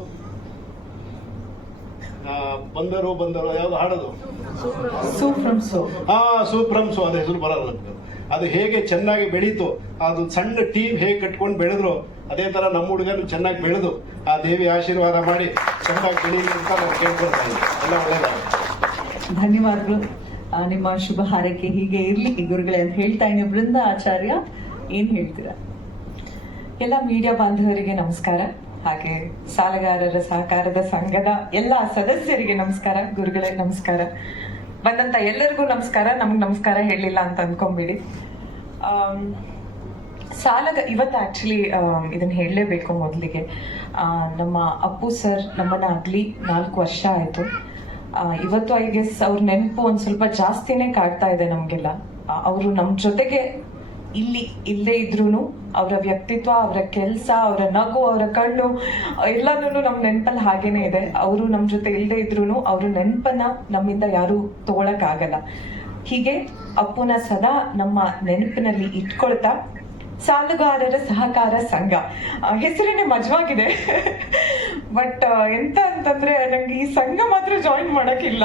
ಬಂದರು ಬಂದರು ಯಾವ್ದು ಹಾಡೋದು? ಹಾ ಸೂಪ್ರಂ ಸೋ ಅದ ಹೆಸರು ಬರಲ್ಲ. ಅದು. ಹೇಗೆ ಚೆನ್ನಾಗಿ ಬೆಳೀತು ಅದು ಸಣ್ಣ ಟೀಮ್ ಹೇಗೆ ಕಟ್ಕೊಂಡು ಬೆಳೆದ್ರು ಅದೇ ತರ ನಮ್ಮ ಹುಡುಗನು ಚೆನ್ನಾಗಿ ಬೆಳೆದು ಆ ದೇವಿ ಆಶೀರ್ವಾದ ಮಾಡಿ ಚೆನ್ನಾಗಿ ಬೆಳೀಲಿ ಅಂತ ನಾನು ಕೇಳ್ಕೊಳ್ತಾ ಇದ್ದೀನಿ. ಎಲ್ಲ ಒಳ್ಳೇದಾಗ ಧನ್ಯವಾದಗಳು. ನಿಮ್ಮ ಶುಭ ಹಾರೈಕೆ ಹೀಗೆ ಇರ್ಲಿ. ಗುರುಗಳೇ ಅಂತ ಹೇಳ್ತಾ ಇನ್ನು ಬೃಂದ ಆಚಾರ್ಯ ಏನ್ ಹೇಳ್ತೀರಾ? ಎಲ್ಲ ಮೀಡಿಯಾ ಬಾಂಧವರಿಗೆ ನಮಸ್ಕಾರ. ಹಾಗೆ ಸಾಲಗಾರರ ಸಹಕಾರದ ಸಂಘದ ಎಲ್ಲ ಸದಸ್ಯರಿಗೆ ನಮಸ್ಕಾರ. ಗುರುಗಳೇ, ನಮಸ್ಕಾರ. ಬಂದಂತ ಎಲ್ಲರಿಗೂ ನಮಸ್ಕಾರ. ನಮ್ಗೆ ನಮಸ್ಕಾರ ಹೇಳಿಲ್ಲ ಅಂತ ಅನ್ಕೊಂಬಿಡಿ ಸಾಲದ ಇವತ್ತು ಆಕ್ಚುಲಿ ಇದನ್ನ ಹೇಳಲೇಬೇಕು ಮೊದಲಿಗೆ. ನಮ್ಮ ಅಪ್ಪು ಸರ್ ನಮ್ಮನ್ನ ಆಗ್ಲಿ ನಾಲ್ಕು ವರ್ಷ ಆಯ್ತು. ಇವತ್ತು ಐ ಗೆಸ್ ಅವ್ರ ನೆನಪು ಒಂದ್ ಸ್ವಲ್ಪ ಜಾಸ್ತಿನೇ ಕಾಡ್ತಾ ಇದೆ ನಮ್ಗೆಲ್ಲ. ಅವರು ನಮ್ ಜೊತೆಗೆ ಇಲ್ಲಿ ಇಲ್ಲದೆ ಇದ್ರೂ ಅವರ ವ್ಯಕ್ತಿತ್ವ, ಅವರ ಕೆಲಸ, ಅವರ ನಗು, ಅವರ ಕಣ್ಣು ಎಲ್ಲಾನು ನಮ್ ನೆನಪಲ್ಲಿ ಹಾಗೇನೆ ಇದೆ. ಅವರು ನಮ್ ಜೊತೆ ಇಲ್ಲದೆ ಇದ್ರೂ ಅವ್ರ ನೆನಪನ್ನ ನಮ್ಮಿಂದ ಯಾರು ತಗೊಳಕ್ ಆಗಲ್ಲ ಹೀಗೆ ಅಪ್ಪುನ ಸದಾ ನಮ್ಮ ನೆನಪಿನಲ್ಲಿ ಇಟ್ಕೊಳ್ತಾ ಸಾಲುಗಾರರ ಸಹಕಾರ ಸಂಘ. ಹೆಸರೇನೆ ಮಜವಾಗಿದೆ. ಬಟ್ ಎಂತ ಅಂತಂದ್ರೆ ನಂಗೆ ಈ ಸಂಘ ಮಾತ್ರ ಜಾಯಿನ್ ಮಾಡಕ್ಕಿಲ್ಲ.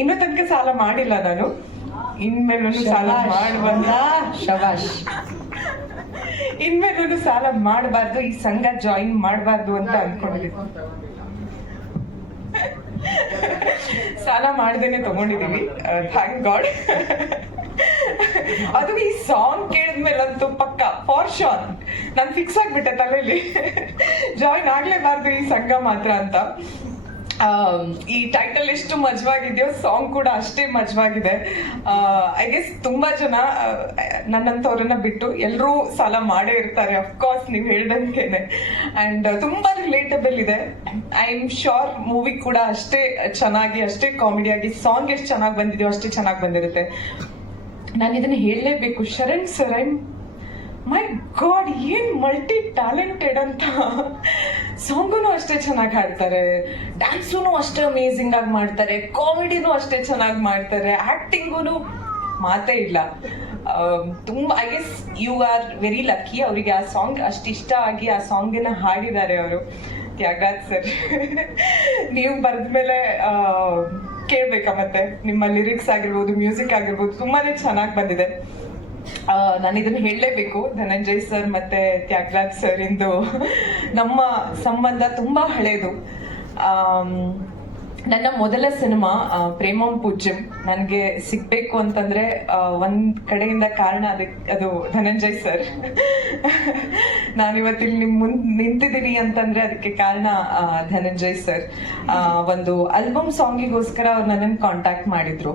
ಇನ್ನೂ ತನಕ ಸಾಲ ಮಾಡಿಲ್ಲ ನಾನು. ಇನ್ಮೇಲೂ ಸಾಲ ಮಾಡಬಲ್ಲ ಶಬಾಷ್. ಇನ್ಮೇಲೂ ಸಾಲ ಮಾಡಬಾರ್ದು ಈ ಸಂಘ ಜಾಯಿನ್ ಮಾಡಬಾರ್ದು ಅಂತ ಅನ್ಕೊಂಡಿದ್ದೆ ಸಾಲ ಮಾಡ್ದೇನೆ ತಗೊಂಡಿದೀವಿ ಥ್ಯಾಂಕ್ ಗಾಡ್ ಅದು ಈ ಸಾಂಗ್ ಕೇಳಿದ್ಮೇಲಂತೂ ಪಕ್ಕ ಫಾರ್ ಶೋರ್ ನಾನು ಫಿಕ್ಸ್ ಆಗ್ಬಿಟ್ಟೆ ತಲೆಯಲ್ಲಿ ಜಾಯಿನ್ ಆಗ್ಲೇಬಾರ್ದು ಈ ಸಂಘ ಮಾತ್ರ ಅಂತ. ಈ ಟೈಟಲ್ ಎಷ್ಟು ಮಜವಾಗಿದೆಯೋ ಸಾಂಗ್ ಕೂಡ ಅಷ್ಟೇ ಮಜವಾಗಿದೆ. ಐ ಗೆಸ್ ತುಂಬಾ ಜನ ನನ್ನಂತವ್ರನ್ನ ಬಿಟ್ಟು ಎಲ್ಲರೂ ಸಾಲ ಮಾಡೇ ಇರ್ತಾರೆ ಅಫ್ಕೋರ್ಸ್ ನೀವು ಹೇಳ್ದಂಗೆನೆ. ಅಂಡ್ ತುಂಬಾ ರಿಲೇಟಬಲ್ ಇದೆ. ಐ ಆಮ್ ಶೋರ್ ಮೂವಿ ಕೂಡ ಅಷ್ಟೇ ಚೆನ್ನಾಗಿ, ಅಷ್ಟೇ ಕಾಮಿಡಿಯಾಗಿ ಸಾಂಗ್ ಎಷ್ಟು ಚೆನ್ನಾಗಿ ಬಂದಿದೆಯೋ ಅಷ್ಟೇ ಚೆನ್ನಾಗಿ ಬಂದಿರುತ್ತೆ. ನಾನು ಇದನ್ನ ಹೇಳಲೇಬೇಕು. ಶರಣ್ ಸರ್ ಮೈ ಗಾಡ್ ಏನ್ ಮಲ್ಟಿ ಟ್ಯಾಲೆಂಟೆಡ್ ಅಂತ. ಸಾಂಗೂ ಅಷ್ಟೇ ಚೆನ್ನಾಗಿ ಹಾಡ್ತಾರೆ. ಡ್ಯಾನ್ಸೂ ಅಷ್ಟೇ ಅಮೇಝಿಂಗ್ ಆಗಿ ಮಾಡ್ತಾರೆ. ಕಾಮಿಡಿನೂ ಅಷ್ಟೇ ಚೆನ್ನಾಗಿ ಮಾಡ್ತಾರೆ. ಆ್ಯಕ್ಟಿಂಗೂ ಮಾತೇ ಇಲ್ಲ. ತುಂಬ I guess you are very lucky ಅವರಿಗೆ ಆ ಸಾಂಗ್ ಅಷ್ಟು ಇಷ್ಟ ಆಗಿ ಆ ಸಾಂಗಿನ ಹಾಡಿದ್ದಾರೆ ಅವರು. ತ್ಯಾಗರಾಜ್ ಸರ್. ನೀವು ಬರೆದ್ಮೇಲೆ ಕೇಳ್ಬೇಕಾ ಮತ್ತೆ? ನಿಮ್ಮ ಲಿರಿಕ್ಸ್ ಆಗಿರ್ಬೋದು ಮ್ಯೂಸಿಕ್ ಆಗಿರ್ಬೋದು, ತುಂಬಾನೇ ಚೆನ್ನಾಗಿ ಬಂದಿದೆ. ನಾನು ಇದನ್ನ ಹೇಳಲೇಬೇಕು. ಧನಂಜಯ್ ಸರ್ ಮತ್ತೆ ತ್ಯಾಗರಾಜ್ ಸರ್ ಇಂದು ನಮ್ಮ ಸಂಬಂಧ ತುಂಬಾ ಹಳೇದು. ನನ್ನ ಮೊದಲ ಸಿನಿಮಾ ಪ್ರೇಮಂ ಪೂಜ್ಯಂ. ನನಗೆ ಸಿಗ್ಬೇಕು ಅಂತಂದ್ರೆ ಒಂದು ಕಡೆಯಿಂದ ಕಾರಣ ಅದಕ್ಕೆ ಅದು ಧನಂಜಯ್ ಸರ್. ನಾನಿವತ್ತಿಲ್ಲಿ ನಿಮ್ ಮುಂದ್ ನಿಂತಿದ್ದೀನಿ ಅಂತಂದ್ರೆ ಅದಕ್ಕೆ ಕಾರಣ ಧನಂಜಯ್ ಸರ್. ಒಂದು ಆಲ್ಬಮ್ ಸಾಂಗಿಗೋಸ್ಕರ ಅವ್ರು ನನ್ನನ್ನು ಕಾಂಟ್ಯಾಕ್ಟ್ ಮಾಡಿದ್ರು.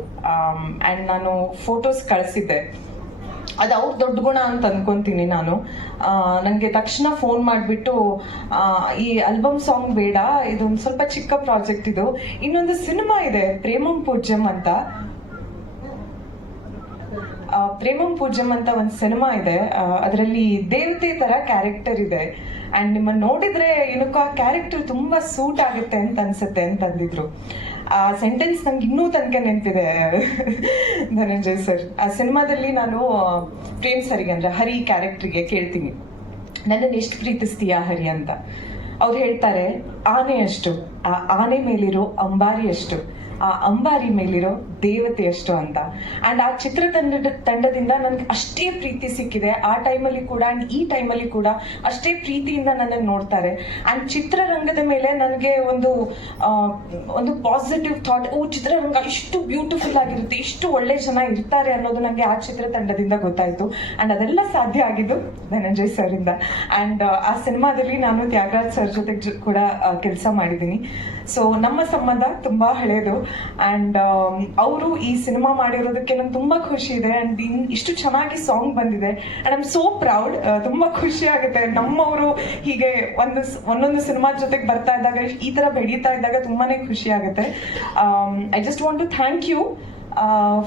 ಅಂಡ್ ನಾನು ಫೋಟೋಸ್ ಕಳಿಸಿದ್ದೆ. ಅದು ಅವ್ರ ದೊಡ್ಡ ಗುಣ ಅಂತ ಅನ್ಕೊಂತೀನಿ ನಾನು. ನನಗೆ ತಕ್ಷಣ ಫೋನ್ ಮಾಡಿಬಿಟ್ಟು ಈ ಆಲ್ಬಮ್ ಸಾಂಗ್ ಬೇಡ, ಇದೊಂದು ಸ್ವಲ್ಪ ಚಿಕ್ಕ ಪ್ರಾಜೆಕ್ಟ್ ಇದು. ಇನ್ನೊಂದು ಸಿನಿಮಾ ಇದೆ, ಪ್ರೇಮಂ ಪೂಜ್ಯಂ ಅಂತ. ಪ್ರೇಮಂ ಪೂಜ್ಯಂ ಅಂತ ಒಂದು ಸಿನಿಮಾ ಇದೆ. ಅದರಲ್ಲಿ ದೇವತೆ ತರ ಕ್ಯಾರೆಕ್ಟರ್ ಇದೆ. ಅಂಡ್ ನಿಮ್ಮನ್ನ ನೋಡಿದ್ರೆ ಏನಕ್ಕೋ ಆ ಕ್ಯಾರೆಕ್ಟರ್ ತುಂಬಾ ಸೂಟ್ ಆಗುತ್ತೆ ಅಂತ ಅನ್ಸುತ್ತೆ ಅಂತ ಅಂದಿದ್ರು. ಆ ಸೆಂಟೆನ್ಸ್ ನಂಗೆ ಇನ್ನೂ ತನಕ ನೆನಪಿದೆ, ಧನಂಜಯ್ ಸರ್. ಆ ಸಿನಿಮಾದಲ್ಲಿ ನಾನು ಪ್ರೇಮ್ ಸರಿಗೆ ಅಂದ್ರೆ ಹರಿ ಕ್ಯಾರೆಕ್ಟರ್ಗೆ ಕೇಳ್ತೀನಿ. ನನ್ನನ್ನು ಎಷ್ಟು ಪ್ರೀತಿಸ್ತೀಯಾ ಹರಿ ಅಂತ. ಅವ್ರು ಹೇಳ್ತಾರೆ ಆನೆ ಅಷ್ಟು ಆ ಆನೆ ಮೇಲಿರೋ ಅಂಬಾರಿ ಅಷ್ಟು ಆ ಅಂಬಾರಿ ಮೇಲಿರೋ ದೇವತೆ ಅಷ್ಟು ಅಂತ. ಅಂಡ್ ಆ ಚಿತ್ರತಂಡ ತಂಡದಿಂದ ನನ್ಗೆ ಅಷ್ಟೇ ಪ್ರೀತಿ ಸಿಕ್ಕಿದೆ. ಆ ಟೈಮಲ್ಲಿ ಕೂಡ ಅಂಡ್ ಈ ಟೈಮಲ್ಲಿ ಕೂಡ ಅಷ್ಟೇ ಪ್ರೀತಿಯಿಂದ ನನ್ನನ್ನು ನೋಡ್ತಾರೆ. ಅಂಡ್ ಚಿತ್ರರಂಗದ ಮೇಲೆ ನನಗೆ ಒಂದು ಒಂದು ಪಾಸಿಟಿವ್ ಥಾಟ್ ಓ, ಚಿತ್ರರಂಗ ಇಷ್ಟು ಬ್ಯೂಟಿಫುಲ್ ಆಗಿರುತ್ತೆ, ಇಷ್ಟು ಒಳ್ಳೆ ಜನ ಇರ್ತಾರೆ ಅನ್ನೋದು ನನಗೆ ಆ ಚಿತ್ರ ತಂಡದಿಂದ ಗೊತ್ತಾಯಿತು. ಅಂಡ್ ಅದೆಲ್ಲ ಸಾಧ್ಯ ಆಗಿದ್ದು ಧನಂಜಯ್ ಸರ್ ಇಂದ ಅಂಡ್ ಆ ಸಿನಿಮಾದಲ್ಲಿ ನಾನು ತ್ಯಾಗರಾಜ್ ಸರ್ ಜೊತೆ ಕೂಡ ಕೆಲಸ ಮಾಡಿದ್ದೀನಿ. ಸೊ ನಮ್ಮ ಸಂಬಂಧ ತುಂಬಾ ಹಳೇದು. ಅಂಡ್ ಅವರು ಈ ಸಿನಿಮಾ ಮಾಡಿರೋದಕ್ಕೆ ನಂಗೆ ತುಂಬಾ ಖುಷಿ ಇದೆ. ಅಂಡ್ ಇಷ್ಟು ಚೆನ್ನಾಗಿ ಸಾಂಗ್ ಬಂದಿದೆ. ಅಂಡ್ ಐಮ್ ಸೋ ಪ್ರೌಡ್ ತುಂಬಾ ಖುಷಿ ಆಗುತ್ತೆ. ನಮ್ಮವರು ಹೀಗೆ ಒಂದು ಒಂದೊಂದು ಸಿನಿಮಾ ಜೊತೆಗೆ ಬರ್ತಾ ಇದ್ದಾಗ, ಈ ತರ ಬೆಳೀತಾ ಇದ್ದಾಗ ತುಂಬಾನೇ ಖುಷಿ ಆಗುತ್ತೆ. I just want to thank you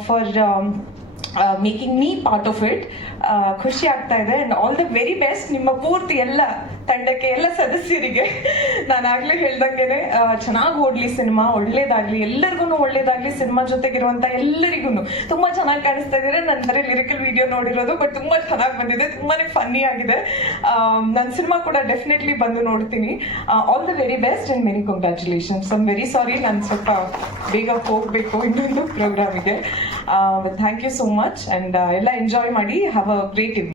for making me part of it ಖುಷಿ ಆಗ್ತಾ ಇದೆ. And all the very best ನಿಮ್ಮ ಪೂರ್ತಿ ಎಲ್ಲ ತಂಡಕ್ಕೆ, ಎಲ್ಲ ಸದಸ್ಯರಿಗೆ. ನಾನು ಆಗ್ಲೇ ಹೇಳ್ದಂಗೆನೆ ಚೆನ್ನಾಗಿ ಓಡ್ಲಿ ಸಿನಿಮಾ, ಒಳ್ಳೇದಾಗ್ಲಿ ಎಲ್ಲರಿಗೂ ಒಳ್ಳೇದಾಗ್ಲಿ ಸಿನಿಮಾ ಜೊತೆಗಿರುವಂತ ಎಲ್ಲರಿಗೂ ತುಂಬಾ ಚೆನ್ನಾಗಿ ಕಾಣಿಸ್ತಾ ಇದ್ದಾರೆ ನನ್ನ ಬರೀ ಲಿರಿಕಲ್ ವಿಡಿಯೋ ನೋಡಿರೋದು ಬಟ್ ತುಂಬಾ ಚೆನ್ನಾಗಿ ಬಂದಿದೆ. ತುಂಬಾನೇ ಫನ್ನಿ ಆಗಿದೆ. ನನ್ನ ಸಿನಿಮಾ ಕೂಡ ಡೆಫಿನೆಟ್ಲಿ ಬಂದು ನೋಡ್ತೀನಿ. All the very best and many congratulations I'm very sorry ನಾನು ಸ್ವಲ್ಪ ಬೇಗ ಹೋಗ್ಬೇಕು ಇನ್ನೊಂದು ಪ್ರೋಗ್ರಾಮಿಗೆ thank you so much and ಎಲ್ಲ ಎಂಜಾಯ್ ಮಾಡಿ. Have her creative